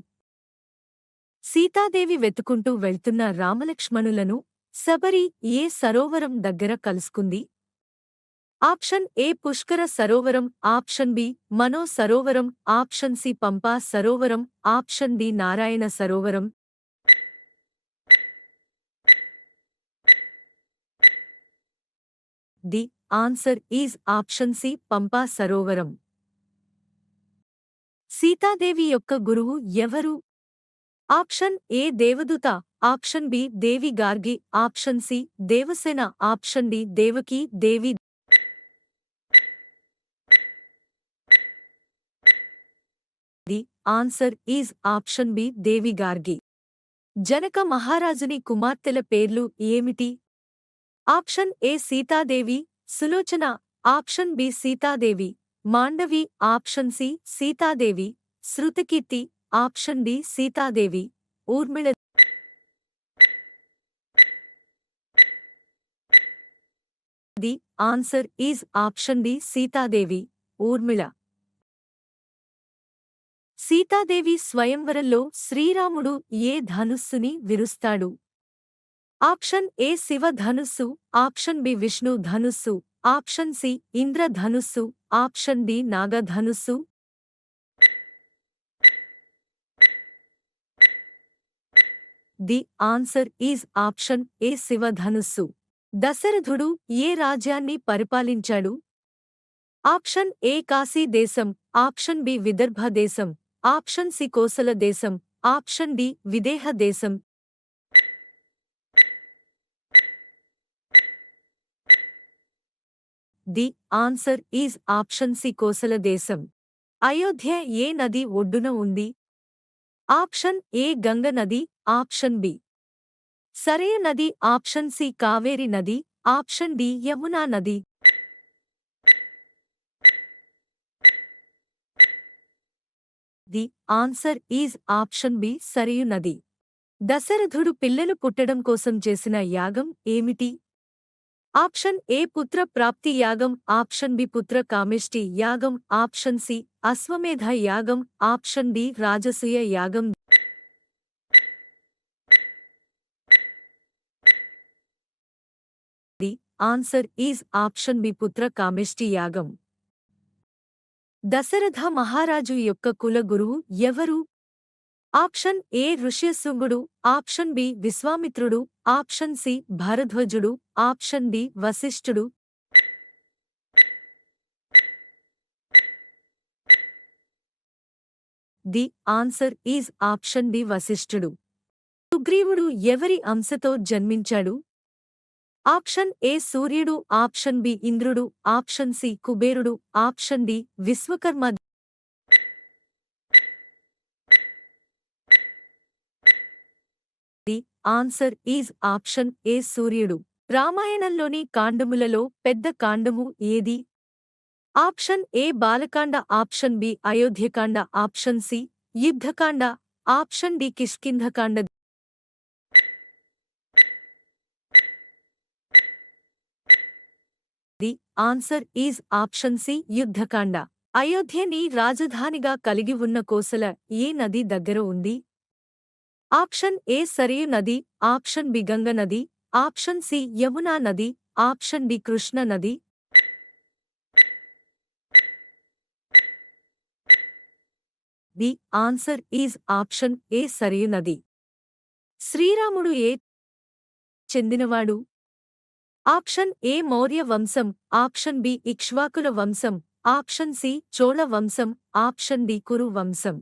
సీతాదేవి వెతుకుంటూ వెళ్తున్న రామలక్ష్మణులను శబరి ఏ సరోవరం దగ్గర కలుసుకుంది? ఆప్షన్ ఏ పుష్కర సరోవరం, ఆప్షన్ బి మనో సరోవరం, ఆప్షన్ సి పంపా సరోవరం, ఆప్షన్ డి నారాయణ సరోవరం. The answer is option C Pampa సరోవరం. సీతాదేవి యొక్క గురువు ఎవరు? ఆప్షన్ ఏ దేవదూత, option B Devi Gargi, option C Devasena, option D Devaki Devi. The answer is option B Devi Gargi. Janaka మహారాజుని కుమార్తెల పేర్లు ఏమిటి? Option A Sitadevi, Sulochana, option B Sitadevi, Mandavi, option C Sitadevi, Shrutakirti, option D Sitadevi, Urmila. The answer is option D Sitadevi, Urmila. Sitadevi స్వయంవరంలో శ్రీరాముడు ఏ ధనుస్సుని విరుస్తాడు? ఆప్షన్ ఏ శివ ధనుస్సు, ఆప్షన్ బి విష్ణు ధనుస్సు, ఆప్షన్ సి ఇంద్ర ధనుస్సు, ఆప్షన్ డి నాగ ధనుస్సు. ది ఆన్సర్ ఈజ్ ఆప్షన్ ఏ శివ ధనుస్సు. దశరథుడు ఏ రాజ్యాన్ని పరిపాలించాడు? ఆప్షన్ ఏ కాశీ దేశం, ఆప్షన్ బి విదర్భ దేశం, ఆప్షన్ సి కోసల దేశం, ఆప్షన్ డి విదేహ దేశం. The answer is option C Kosala దేశం. అయోధ్య ఏ నది ఒడ్డున ఉంది? ఆప్షన్ ఏ గంగ నది, ఆప్షన్ బి సరైన నది ఆప్షన్ సి కావేరి నది, ఆప్షన్ డి యమునా నది. The answer is option B Sarayu నది. దశరథుడు పిల్లలు పుట్టడం కోసం చేసిన యాగం ఏమిటి? ఆప్షన్ ఏ పుత్ర ప్రాప్తి యాగం, ఆప్షన్ బి పుత్ర కామేష్టి యాగం, ఆప్షన్ సి అశ్వమేధ యాగం, ఆప్షన్ డి రాజసూయ యాగం. The answer is option B పుత్ర కామేష్టి యాగం. దశరథ మహారాజు యొక్క కుల గురువు ఎవరు? ఆప్షన్ ఏ ఋష్యశృంగుడు, ఆప్షన్ బి విశ్వామిత్రుడు, ఆప్షన్ సి భరద్వాజుడు, ఆప్షన్ డి వశిష్ఠుడు. The answer is option D వశిష్ఠుడు. సుగ్రీవుడు ఎవరి అంశతో జన్మించాడు? ఆప్షన్ ఏ సూర్యుడు, ఆప్షన్ బి ఇంద్రుడు, ఆప్షన్ సి కుబేరుడు, option D Vishwakarma. The answer is option A సూర్యుడు. రామాయణంలోని కాండములలో పెద్ద కాండము ఏది? Option A Balakanda, option B Ayodhyakanda, option C Yuddhakanda, option D Kishkindhakanda. The answer is option C Yuddhakanda. అయోధ్యని రాజధానిగా కలిగి ఉన్న కోసల ఏ నది దగ్గర ఉంది? ఆప్షన్ ఏ సరియు నది, ఆప్షన్ బి గంగ నది, ఆప్షన్ సి యమునా నది, ఆప్షన్ డి కృష్ణ నది. ది ఆన్సర్ ఈజ్ ఆప్షన్ ఏ సరియు నది. శ్రీరాముడు ఏ చెందినవాడు? ఆప్షన్ ఏ మౌర్య వంశం, ఆప్షన్ బి ఇక్ష్వాకుల వంశం, ఆప్షన్ సి చోళ వంశం, ఆప్షన్ డి కురు వంశం.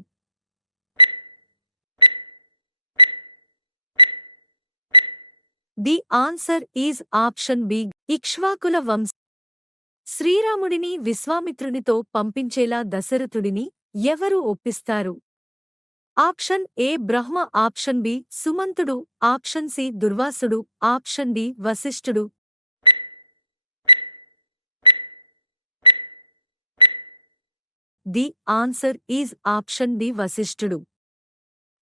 The answer is option B ఇక్ష్వాకుల వంశం. శ్రీరాముడిని విశ్వామిత్రునితో పంపించేలా దశరథుడిని ఎవరు ఒప్పిస్తారు? Option A Brahma, option B సుమంతుడు, ఆప్షన్ సి దుర్వాసుడు, ఆప్షన్ డి వశిష్ఠుడు. The answer is option D వశిష్ఠుడు.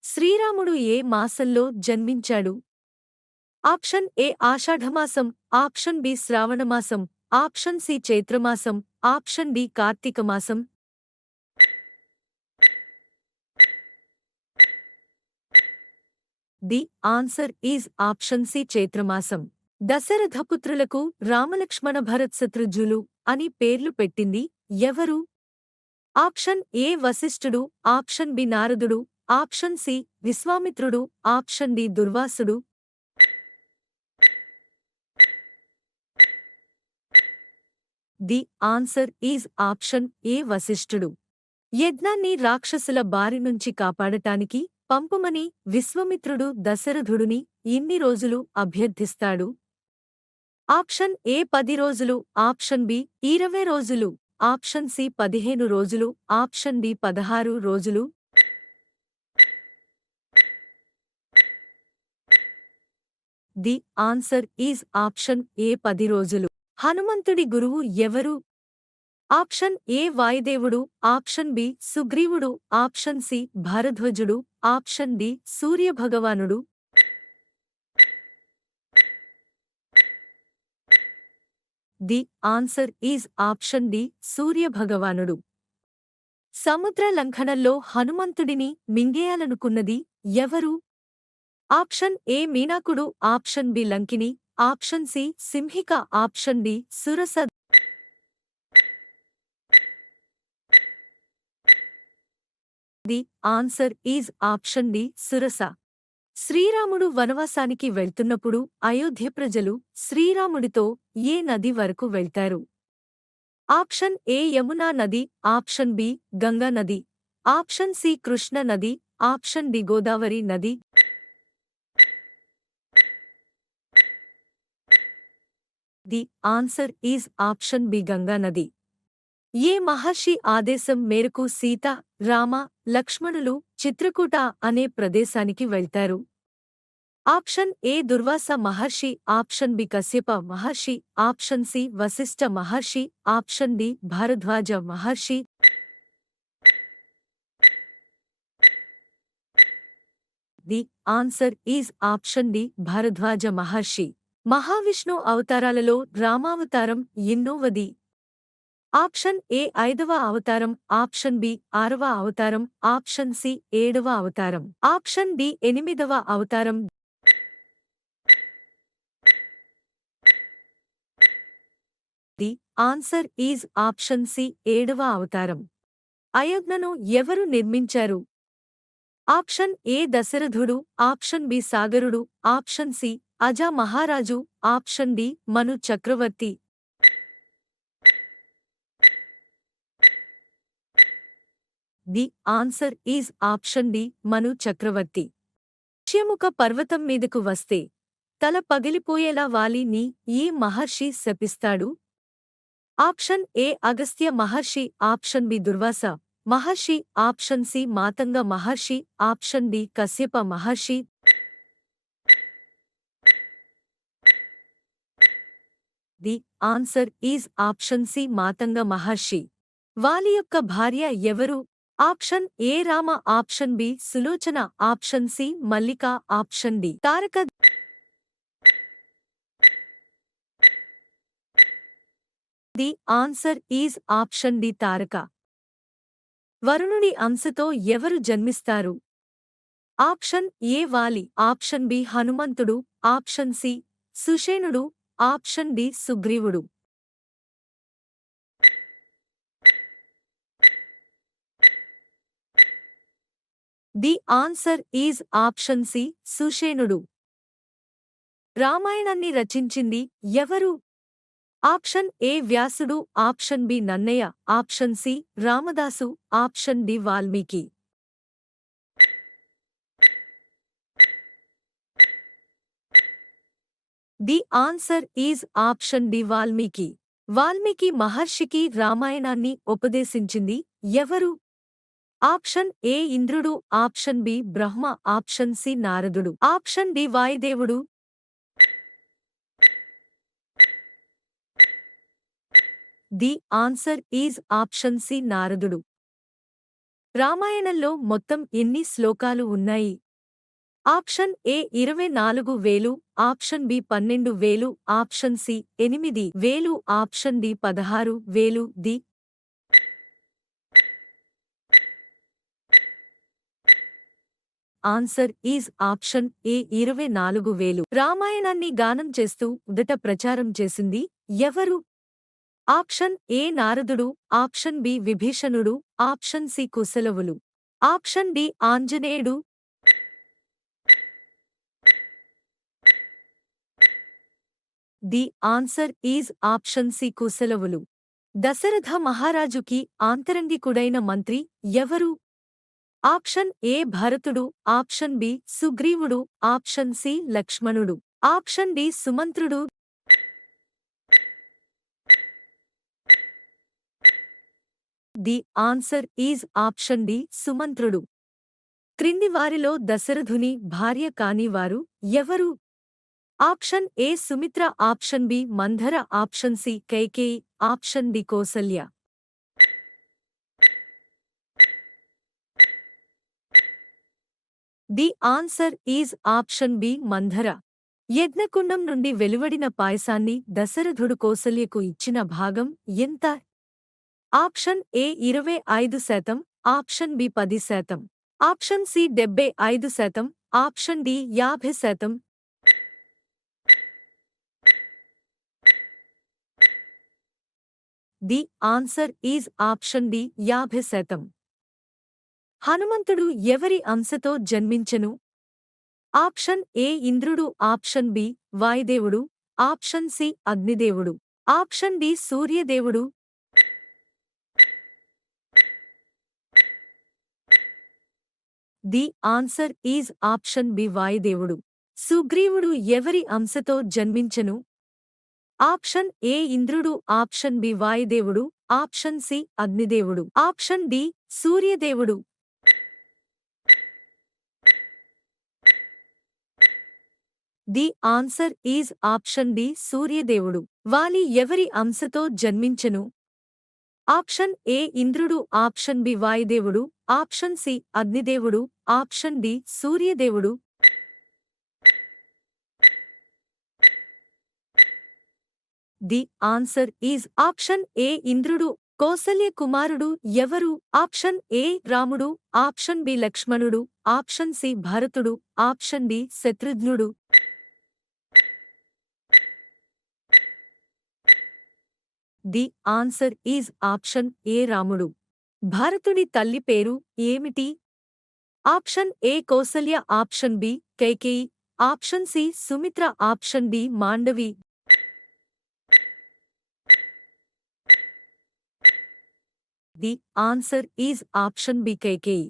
శ్రీరాముడు ఏ మాసంలో జన్మించాడు? ఆప్షన్ ఏ ఆషాఢమాసం, ఆప్షన్ బి శ్రావణమాసం, ఆప్షన్ సి చైత్రమాసం, ఆప్షన్ డి కార్తీక మాసం. The answer is option C చైత్రమాసం. దశరథపుత్రులకు రామలక్ష్మణ భరత్ శత్రుఘ్నులు అని పేర్లు పెట్టింది ఎవరు? ఆప్షన్ ఏ వశిష్ఠుడు, ఆప్షన్ బి నారదుడు, ఆప్షన్ సి విశ్వామిత్రుడు, option D Durvasudu. The answer is option A వశిష్ఠుడు. యజ్ఞాన్ని రాక్షసుల బారి నుంచి కాపాడటానికి పంపుమని విశ్వామిత్రుడు దశరథుడిని ఇన్ని రోజులు అభ్యర్థిస్తాడు? ఆప్షన్ ఏ 10 రోజులు, ఆప్షన్ బి 20 రోజులు, ఆప్షన్ సి 15 రోజులు, ఆప్షన్ డి 16 రోజులు. The answer is option A 10 రోజులు. హనుమంతుడి గురువు ఎవరు? ఆప్షన్ ఏ వాయుదేవుడు, ఆప్షన్ బి సుగ్రీవుడు, ఆప్షన్ సి భరద్వాజుడు, ఆప్షన్ డి సూర్యభగవానుడు. The answer is option D సూర్యభగవానుడు. సముద్ర లంఘనంలో హనుమంతుడిని మింగేయాలనుకున్నది ఎవరు? ఆప్షన్ ఏ మీనాకుడు, option B Lankini, option C Simhika, option D Surasa. The answer is option D Surasa. శ్రీరాముడు వనవాసానికి వెళ్తున్నప్పుడు అయోధ్య ప్రజలు శ్రీరాముడితో ఏ నది వరకు వెళ్తారు? ఆప్షన్ ఏ యమునా నది, ఆప్షన్ బి గంగా నది, ఆప్షన్ సి కృష్ణ నది, ఆప్షన్ డి గోదావరి నది. The answer is option B Ganga నది. ఏ మహర్షి ఆదేశం మేరకు సీత, రామ, లక్ష్మణులు చిత్రకూట అనే ప్రదేశానికి వెళ్తారు? Option A Durvasa Maharshi, option B Kashyapa Maharshi, option C Vasishtha Maharshi, option D Bharadwaja Maharshi. The answer is option D Bharadwaja Maharshi. Mahavishnu అవతారాలలో రామావతారం ఎన్నోవది? ఆప్షన్ ఏ 5వ అవతారం, ఆప్షన్ బి 6వ అవతారం, ఆప్షన్ సి 7వ అవతారం, ఆప్షన్ డి 8వ అవతారం. The answer is option C 7వ అవతారం. అయోధ్యను ఎవరు నిర్మించారు? ఆప్షన్ ఏ దశరథుడు, ఆప్షన్ బి సాగరుడు, ఆప్షన్ సి అజా మహారాజు, ఆప్షన్ డి మను చక్రవర్తి. The answer is option D Manu చక్రవర్తి. పుష్యముఖ పర్వతం మీదకు వస్తే తల పగిలిపోయేలా వాలిని ఈ మహర్షి శపిస్తాడు? Option A Agastya Maharshi, option B Durvasa Maharshi, option C Matanga Maharshi, option D Kashyapa Maharshi. The answer is option C Matanga Maharshi. Vali యొక్క భార్య ఎవరు? Option A Rama, option B Sulochana, option C Mallika, option D Taraka. The answer is option D Taraka. వరుణుడి అంశతో ఎవరు జన్మిస్తారు? Option A Vali, option B హనుమంతుడు, option C సుషేణుడు, option D సుగ్రీవుడు. The answer is option C సుషేణుడు. రామాయణాన్ని రచించింది ఎవరు? ఆప్షన్ ఏ వ్యాసుడు, option B Nannaya, option C Ramadasu, option D Valmiki. The answer is option D Valmiki. Valmiki మహర్షికి రామాయణాన్ని ఉపదేశించింది ఎవరు? ఆప్షన్ ఏ ఇంద్రుడు, option B Brahma, option C నారదుడు, ఆప్షన్ డి వాయుదేవుడు. The answer is option C నారదుడు. రామాయణంలో మొత్తం ఎన్ని శ్లోకాలు ఉన్నాయి? Option A 24,000, option B 12,000, option C 8,000, option D 16,000. The answer is option A 24,000. రామాయణాన్ని గానం చేస్తూ మొదట ప్రచారం చేసింది ఎవరు? ఆప్షన్ ఏ నారదుడు, ఆప్షన్ బి విభీషణుడు, ఆప్షన్ సి కుశలవులు, ఆప్షన్ డి ఆంజనేయుడు. The answer is option C కుశలవులు. దశరథ మహారాజుకి ఆంతరంగికుడైన మంత్రి ఎవరు? ఆప్షన్ ఏ భరతుడు, ఆప్షన్ బి సుగ్రీవుడు, ఆప్షన్ సి లక్ష్మణుడు, ఆప్షన్ డి సుమంత్రుడు. The answer is option D సుమంత్రుడు. క్రింది వారిలో దశరథుని భార్య కాని వారు ఎవరు? Option A Sumitra, option B Manthara, option C Kaikeyi, option D Kausalya. The answer is option B Manthara. యజ్ఞకుండం నుండి వెలువడిన పాయసాన్ని దశరథుడు కౌసల్యకు ఇచ్చిన భాగం ఎంత? Option A 25%, option B 10%, option C 75%, option D 50%. The answer is option D 50%. హనుమంతుడు ఎవరి అంశతో జన్మించెను? ఆప్షన్ ఏ ఇంద్రుడు, ఆప్షన్ బి వాయుదేవుడు, ఆప్షన్ సి అగ్నిదేవుడు, ఆప్షన్ డి సూర్యదేవుడు. The answer is option B వాయుదేవుడు. సుగ్రీవుడు ఎవరి అంశతో జన్మించెను? ఆప్షన్ ఏ ఇంద్రుడు, ఆప్షన్ బి వాయుదేవుడు, ఆప్షన్ సి అగ్నిదేవుడు, ఆప్షన్ డి సూర్యదేవుడు. The answer is option D సూర్యదేవుడు. వాలి ఎవరి అంశతో జన్మించెను? ఆప్షన్ ఏ ఇంద్రుడు, ఆప్షన్ బి వాయుదేవుడు, ఆప్షన్ సి అగ్నిదేవుడు, ఆప్షన్ డి సూర్యదేవుడు. The answer is option A ఇంద్రుడు. కౌసల్య కుమారుడు ఎవరు? ఆప్షన్ ఏ రాముడు, ఆప్షన్ బి లక్ష్మణుడు, ఆప్షన్ సి భరతుడు, ఆప్షన్ డి శత్రుఘ్నుడు. The answer is option A రాముడు. భరతుడి తల్లి పేరు ఏమిటి? Option A Kausalya, option B Kaikeyi, option C Sumitra, option D Mandavi. The answer is option B Kaikeyi.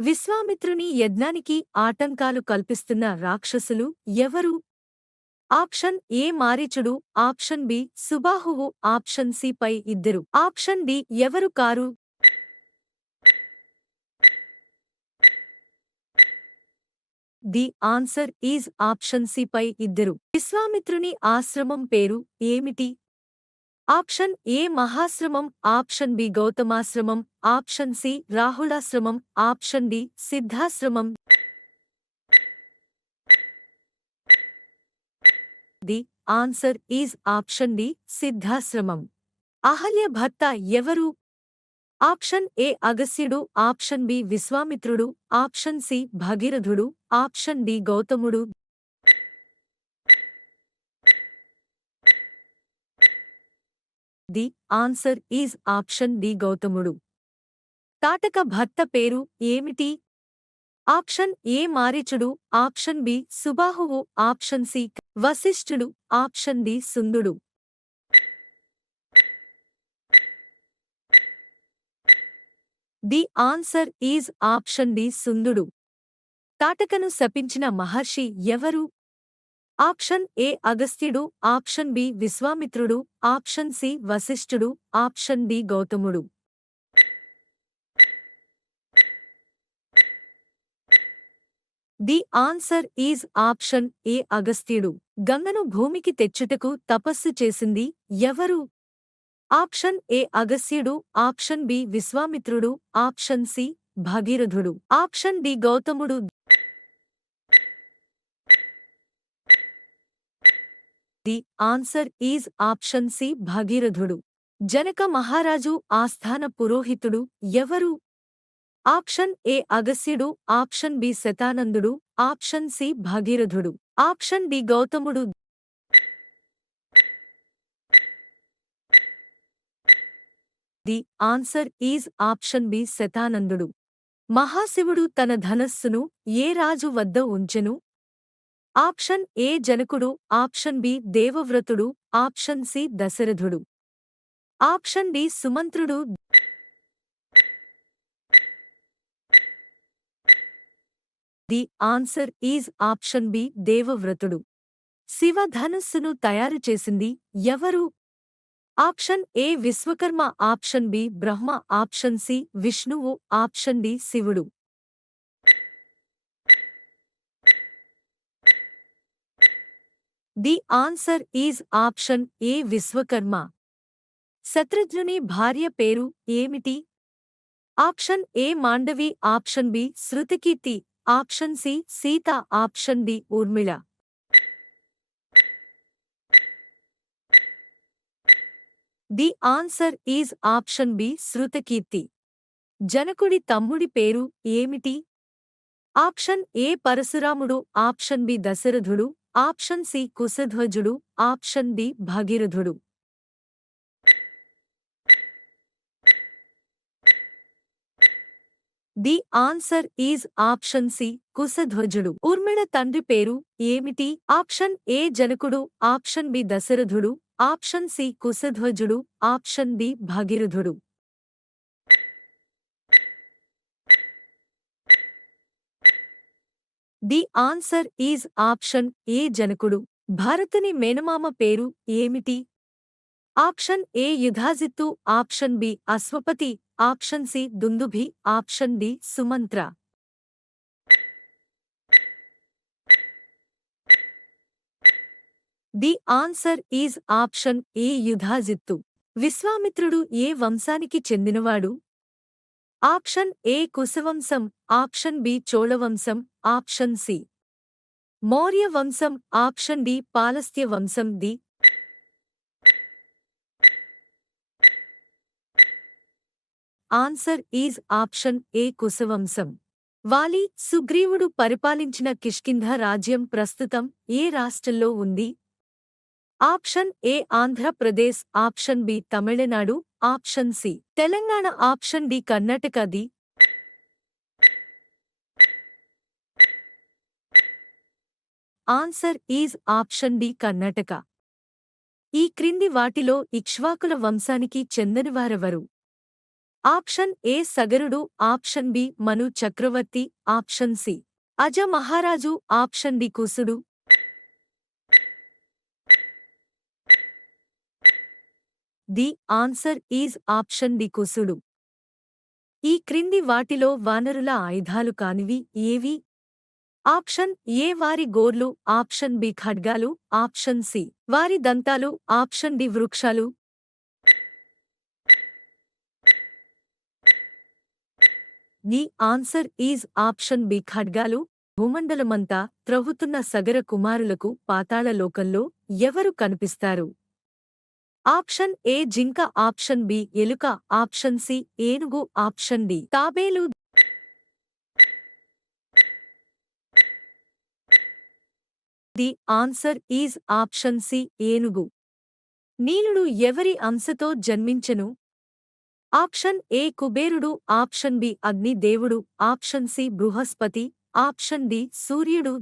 విశ్వామిత్రుని యజ్ఞానికి ఆటంకాలు కల్పిస్తున్న రాక్షసులు ఎవరు? ఆప్షన్ ఏ మారీచుడు, ఆప్షన్ బి సుబాహువు, ఆప్షన్ సి పై ఇద్దరు, ఆప్షన్ డి ఎవరు కారు. The answer is option C పై ఇద్దరు. విశ్వామిత్రుని ఆశ్రమం పేరు ఏమిటి? ఆప్షన్ ఏ మహాశ్రమం, ఆప్షన్ బి గౌతమాశ్రమం, ఆప్షన్ సి రాహులాశ్రమం, ఆప్షన్ డి సిద్ధాశ్రమం. The answer is option D సిద్ధాశ్రమం. అహల్య భర్త ఎవరు? ఆప్షన్ ఏ అగస్త్యుడు, ఆప్షన్ బి విశ్వామిత్రుడు, ఆప్షన్ సి భగీరథుడు, ఆప్షన్ డి గౌతముడు. The answer is option D గౌతముడు. తాటక భర్త పేరు ఏమిటి? ఆప్షన్ ఏ మారీచుడు, ఆప్షన్ బి సుబాహువు, ఆప్షన్ సి వశిష్ఠుడు, ఆప్షన్ డి సుందుడు. The answer is option D సుందుడు. తాటకను శపించిన మహర్షి ఎవరు? ఆప్షన్ ఏ అగస్త్యుడు, ఆప్షన్ బి విశ్వామిత్రుడు, ఆప్షన్ సి వశిష్ఠుడు, ఆప్షన్ డి గౌతముడు. The answer is option A అగస్త్యుడు. గంగను భూమికి తెచ్చుటకు తపస్సు చేసింది ఎవరు? ఆప్షన్ ఏ అగస్త్యుడు, ఆప్షన్ బి విశ్వామిత్రుడు, ఆప్షన్ సి భగీరథుడు, ఆప్షన్ డి గౌతముడు. The answer is option C భగీరథుడు. జనక మహారాజు ఆస్థాన పురోహితుడు ఎవరు? ఆప్షన్ ఏ అగస్త్యుడు, ఆప్షన్ బి శతానందుడు, ఆప్షన్ సి భగీరథుడు, ఆప్షన్ డి గౌతముడు. The answer is option B శతానందుడు. మహాశివుడు తన ధనస్సును ఏ రాజు వద్ద ఉంచెను? ఆప్షన్ ఏ జనకుడు, ఆప్షన్ బి దేవవ్రతుడు, ఆప్షన్ సి దశరథుడు, ఆప్షన్ డి సుమంత్రుడు. The answer is option B దేవవ్రతుడు. శివ ధనుస్సును తయారు చేసింది ఎవరు? Option A Vishwakarma, option B Brahma, option C విష్ణువు, ఆప్షన్ డి శివుడు. The answer is option A Vishwakarma. శత్రుఘ్నుని భార్య పేరు ఏమిటి? Option A Mandavi, option B Shrutakirti, option C Sita, option D Urmila. The answer is option B Shrutakirti. జనకుడి తమ్ముడి పేరు ఏమిటి? ఆప్షన్ ఏ పరశురాముడు, ఆప్షన్ బి దశరథుడు, ఆప్షన్ సి కుశధ్వజుడు, ఆప్షన్ డి భగీరథుడు. The answer is option C కుశధ్వజుడు. ఊర్మిళ తండ్రి పేరు ఏమిటి? ఆప్షన్ ఏ జనకుడు, ఆప్షన్ బి దశరథుడు, ఆప్షన్ సి కుశధ్వజుడు, ఆప్షన్ డి భగీరథుడు. The answer is option A జనకుడు. భరతుని మేనమామ పేరు ఏమిటి? Option A Yudhajit, option B Ashwapati, option C Dundubhi, option D Sumantra. The answer is option A Yudhajit. విశ్వామిత్రుడు ఏ వంశానికి చెందినవాడు? ఆప్షన్ ఏ కుశవంశం, option B చోళవంశం, option C Maurya వంశం, ఆప్షన్ డి పాలస్త్య వంశం. The answer is option A కుశవంశం. వాలి, సుగ్రీవుడు పరిపాలించిన కిష్కింధ రాజ్యం ప్రస్తుతం ఏ రాష్ట్రంలో ఉంది? Option A Andhra Pradesh, option B Tamil Nadu, option C Telangana, option D Karnataka. The answer is option D Karnataka. ఈ క్రింది వాటిలో ఇక్ష్వాకుల వంశానికి చెందనివారెవరు? ఆప్షన్ ఏ సగరుడు, ఆప్షన్ బి మను చక్రవర్తి, ఆప్షన్ సి అజ మహారాజు, ఆప్షన్ డి కుసుడు. The answer is option D కుసుడు. ఈ క్రింది వాటిలో వానరుల ఆయుధాలు కానివి ఏవి? ఆప్షన్ ఏ వారి గోర్లు, ఆప్షన్ బి ఖడ్గాలు, ఆప్షన్ సి వారి దంతాలు, ఆప్షన్ డి వృక్షాలు. The answer is option B ఖడ్గాలు. భూమండలమంతా త్రవ్వుతున్న సగర కుమారులకు పాతాళలోకంలో ఎవరు కనిపిస్తారు? ఆప్షన్ ఏ జింక, ఆప్షన్ బి ఎలుక, ఆప్షన్ సి ఏనుగు, ఆప్షన్ డి తాబేలు. The answer is option C ఏనుగు. నీలుడు ఎవరి అంశతో జన్మించెను? ఆప్షన్ ఏ కుబేరుడు, ఆప్షన్ బి అగ్ని దేవుడు, option C Brihaspati, option D సూర్యుడు.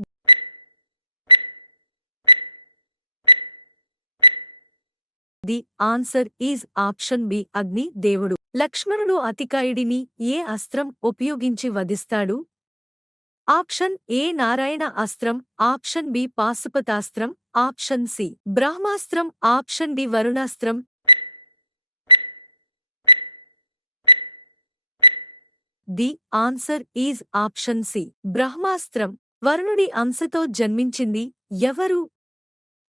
The answer is option B Agni దేవుడు. లక్ష్మణుడు అతికాయుడిని ఏ అస్త్రం ఉపయోగించి వధిస్తాడు? ఆప్షన్ ఏ నారాయణ అస్త్రం, ఆప్షన్ బి పాశుపతాస్త్రం, ఆప్షన్ సి బ్రహ్మాస్త్రం, ఆప్షన్ డి వరుణాస్త్రం. The answer is option C బ్రహ్మాస్త్రం. వరుణుడి అంశతో జన్మించింది ఎవరు?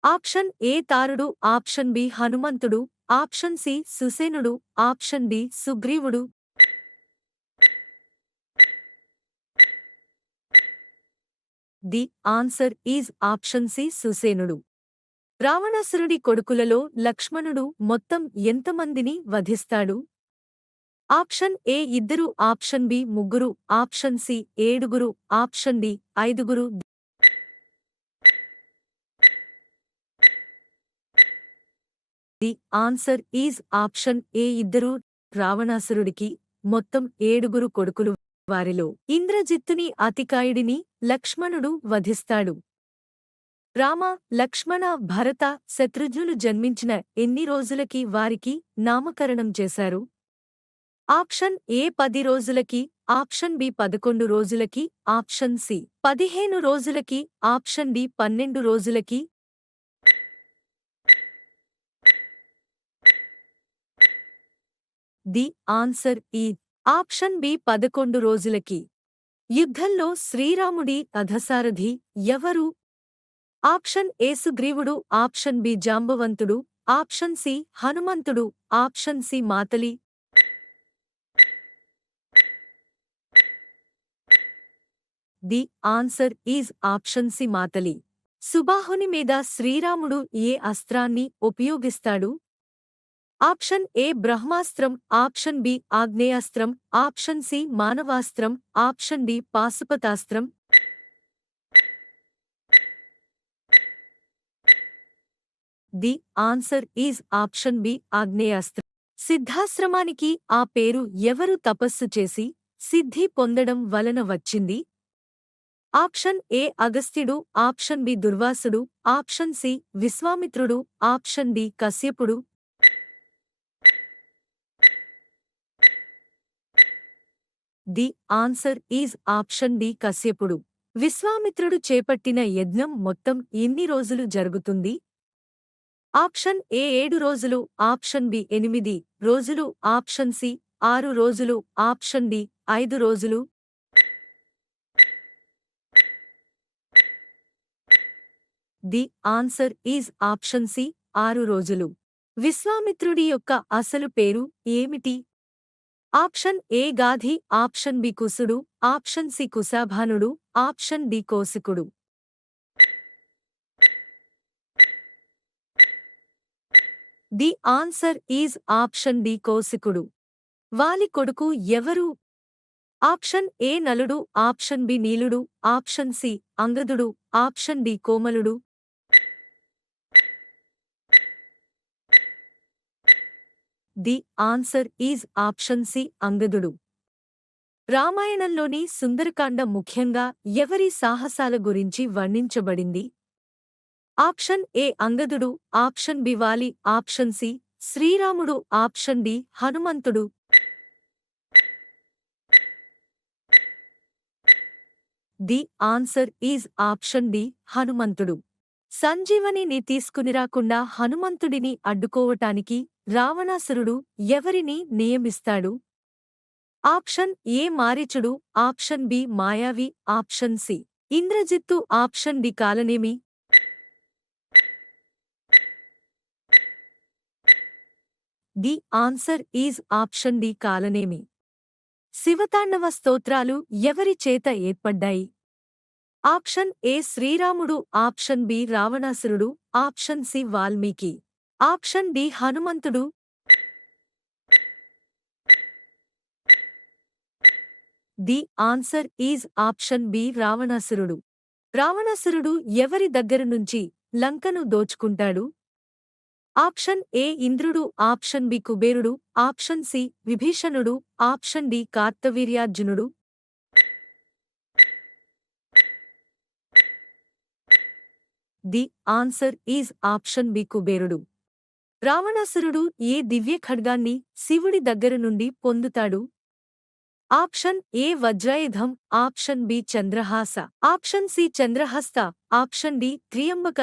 ఆప్షన్ ఏ తారుడు, ఆప్షన్ బి హనుమంతుడు, ఆప్షన్ సి సుసేనుడు, ఆప్షన్ డి సుగ్రీవుడు. The answer is option C సుసేనుడు. రావణాసురుడి కొడుకులలో లక్ష్మణుడు మొత్తం ఎంతమందిని వధిస్తాడు? ఆప్షన్ ఏ ఇద్దరు, ఆప్షన్ బి ముగ్గురు, ఆప్షన్ సి ఏడుగురు, ఆప్షన్ డి ఐదుగురు. The answer is option A ఇద్దరు. రావణాసురుడికి మొత్తం ఏడుగురు కొడుకులు. వారిలో ఇంద్రజిత్తుని అతికాయుడిని లక్ష్మణుడు వధిస్తాడు. రామ, లక్ష్మణ, భరత, శత్రుఘ్నులు జన్మించిన ఎన్ని రోజులకి వారికి నామకరణం చేశారు? ఆప్షన్ ఏ 10 రోజులకి, ఆప్షన్ బి 11 రోజులకి, ఆప్షన్ సి 15 రోజులకి, ఆప్షన్ డి 12 రోజులకి. The answer is option B 11 రోజులకి. యుద్ధంలో శ్రీరాముడి రథసారథి ఎవరు? ఆప్షన్ ఏ సుగ్రీవుడు, ఆప్షన్ బి జాంబవంతుడు, ఆప్షన్ సి హనుమంతుడు, option C Matali. The answer is option C Matali. సుబాహుని మీద శ్రీరాముడు ఏ అస్త్రాన్ని ఉపయోగిస్తాడు? ఆప్షన్ ఏ బ్రహ్మాస్త్రం, ఆప్షన్ బి ఆగ్నేయాస్త్రం, ఆప్షన్ సి మానవాస్త్రం, ఆప్షన్ డి పాశుపతాస్త్రం. The answer is option B ఆగ్నేయాస్త్రం. సిద్ధాశ్రమానికి ఆ పేరు ఎవరు తపస్సు చేసి సిద్ధి పొందడం వలన వచ్చింది? ఆప్షన్ ఏ అగస్త్యుడు, ఆప్షన్ బి దుర్వాసుడు, ఆప్షన్ సి విశ్వామిత్రుడు, ఆప్షన్ డి కశ్యపుడు. The answer is option D కశ్యపుడు. విశ్వామిత్రుడు చేపట్టిన యజ్ఞం మొత్తం ఎన్ని రోజులు జరుగుతుంది? ఆప్షన్ ఏ 7 రోజులు, ఆప్షన్ బి 8 రోజులు, ఆప్షన్ సి 6 రోజులు, ఆప్షన్ డి 5 రోజులు. The answer is option C 6 రోజులు. విశ్వామిత్రుడి యొక్క అసలు పేరు ఏమిటి? Option A Gadhi, option B కుసుడు, ఆప్షన్ సి కుశాభానుడు, ఆప్షన్ డి కోసికుడు. The answer is option D కోసికుడు. వాలి కొడుకు ఎవరు? ఆప్షన్ ఏ నలుడు, ఆప్షన్ బి నీలుడు, ఆప్షన్ సి అంగదుడు, ఆప్షన్ డి కోమలుడు. The answer is option C అంగదుడు. రామాయణంలోని సుందరకాండ ముఖ్యంగా ఎవరి సాహసాల గురించి వర్ణించబడింది? ఆప్షన్ ఏ అంగదుడు, option B Vali, option C శ్రీరాముడు, ఆప్షన్ డి హనుమంతుడు. The answer is option D హనుమంతుడు. సంజీవనిని తీసుకునిరాకుండా హనుమంతుడిని అడ్డుకోవటానికి రావణాసురుడు ఎవరిని నియమిస్తాడు? ఆప్షన్ ఏ మారీచుడు, option B Mayavi, option C ఇంద్రజిత్తు, option D Kalanemi. The answer is option D Kalanemi. శివతాండవ స్తోత్రాలు ఎవరి చేత ఏర్పడ్డాయి? ఆప్షన్ ఏ శ్రీరాముడు, ఆప్షన్ బి రావణాసురుడు, option C Valmiki, option D హనుమంతుడు. The answer is option B రావణాసురుడు. రావణాసురుడు ఎవరి దగ్గర నుంచి లంకను దోచుకుంటాడు? ఆప్షన్ ఏ ఇంద్రుడు, ఆప్షన్ బి కుబేరుడు, ఆప్షన్ సి విభీషణుడు, ఆప్షన్ డి కార్తవీర్యార్జునుడు. The answer is option B కుబేరుడు. రావణాసురుడు ఏ దివ్య ఖడ్గాన్ని శివుడి దగ్గర నుండి పొందుతాడు? ఆప్షన్ ఏ వజ్రాయుధం, option B Chandrahasa, option C Chandrahasta, option D Triyambaka.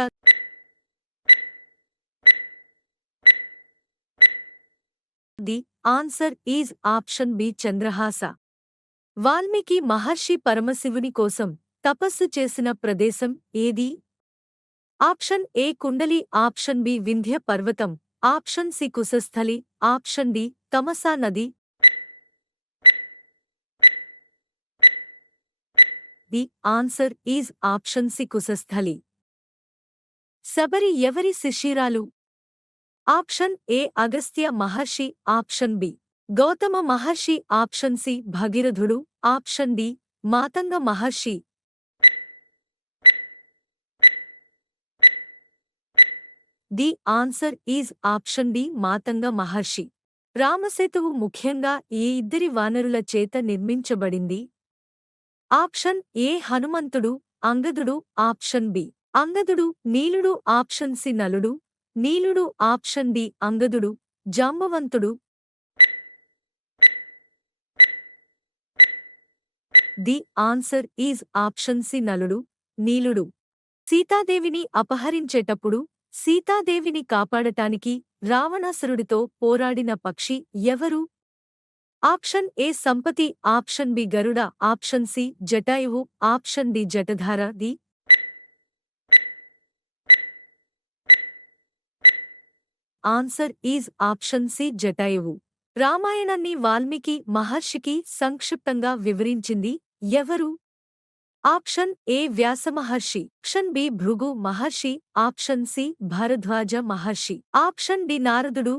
The answer is option B Chandrahasa. Valmiki మహర్షి పరమశివుని కోసం తపస్సు చేసిన ప్రదేశం ఏది? Option A Kundali, option B Vindhya పర్వతం, option C Kushasthali, option D Tamasa నది. The answer is option C Kushasthali. Shabari ఎవరి శిష్యురాలు? Option A Agastya Maharshi, option B Gautama మహర్షి, ఆప్షన్ సి భగీరథుడు, ఆప్షన్ డి మాతంగ మహర్షి. The answer is option D Matanga మహర్షి. రామసేతువు ముఖ్యంగా ఏ ఇద్దరి వానరుల చేత నిర్మించబడింది? ఆప్షన్ ఏ హనుమంతుడు, అంగదుడు, ఆప్షన్ బి అంగదుడు, నీలుడు, ఆప్షన్ సి నలుడు, నీలుడు, ఆప్షన్ డి అంగదుడు, జాంబవంతుడు. The answer is option C నలుడు, నీలుడు. సీతాదేవిని అపహరించేటప్పుడు సీతాదేవిని కాపాడటానికి రావణాసురుడితో పోరాడిన పక్షి ఎవరు? Option A Sampati, option B Garuda, option C జటాయువు, option D Jatadhara. The answer is option C జటాయువు. రామాయణాన్ని వాల్మీకి మహర్షికి సంక్షిప్తంగా వివరించింది ఎవరు? ఆప్షన్ ఏ వ్యాసమహర్షి, ఆప్షన్ బి భృగు మహర్షి, ఆప్షన్ సి భరద్వాజ మహర్షి, ఆప్షన్ డి నారదుడు.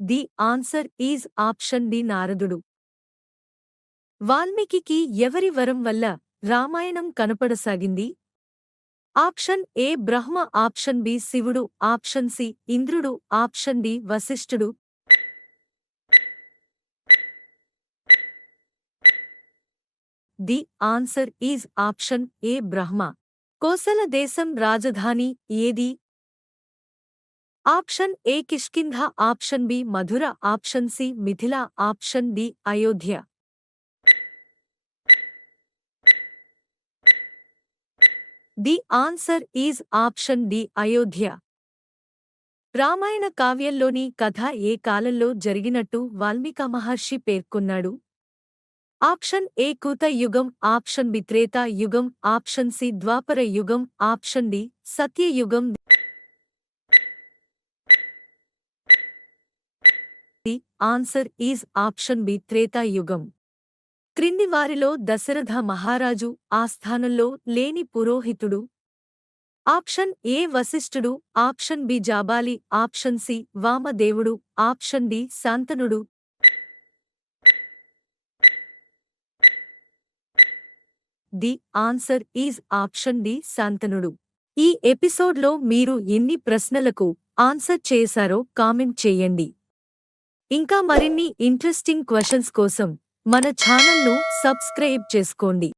The answer is option D నారదుడు. వాల్మీకి ఎవరి వరం వల్ల రామాయణం కనపడసాగింది? Option A Brahma, option B శివుడు, ఆప్షన్ సి ఇంద్రుడు, ఆప్షన్ డి వశిష్ఠుడు. The answer is option A Brahma. Kosala దేశం రాజధాని ఏది? Option A Kishkindha, option B Mathura, option C Mithila, option D Ayodhya. The answer is option D Ayodhya. Ramayana కావ్యంలోని కథ ఏ కాలంలో జరిగినట్టు వాల్మీకి మహర్షి పేర్కొన్నాడు? ఆప్షన్ ఏ కూత యుగం, ఆప్షన్ బి త్రేతా యుగం, ఆప్షన్ సి ద్వాపర యుగం, ఆప్షన్ డి సత్యయుగం. The answer is option B Treta యుగం. క్రింది వారిలో దశరథ మహారాజు ఆస్థానంలో లేని పురోహితుడు? ఆప్షన్ ఏ వశిష్ఠుడు, option B Jabali, option C వామదేవుడు, ఆప్షన్ డి శాంతనుడు. The answer is option D శాంతనుడు. ఈ ఎపిసోడ్లో మీరు ఎన్ని ప్రశ్నలకు ఆన్సర్ చేశారో కామెంట్ చేయండి. ఇంకా మరిన్ని ఇంట్రెస్టింగ్ క్వశ్చన్స్ కోసం మన ఛానల్ను సబ్స్క్రైబ్ చేసుకోండి.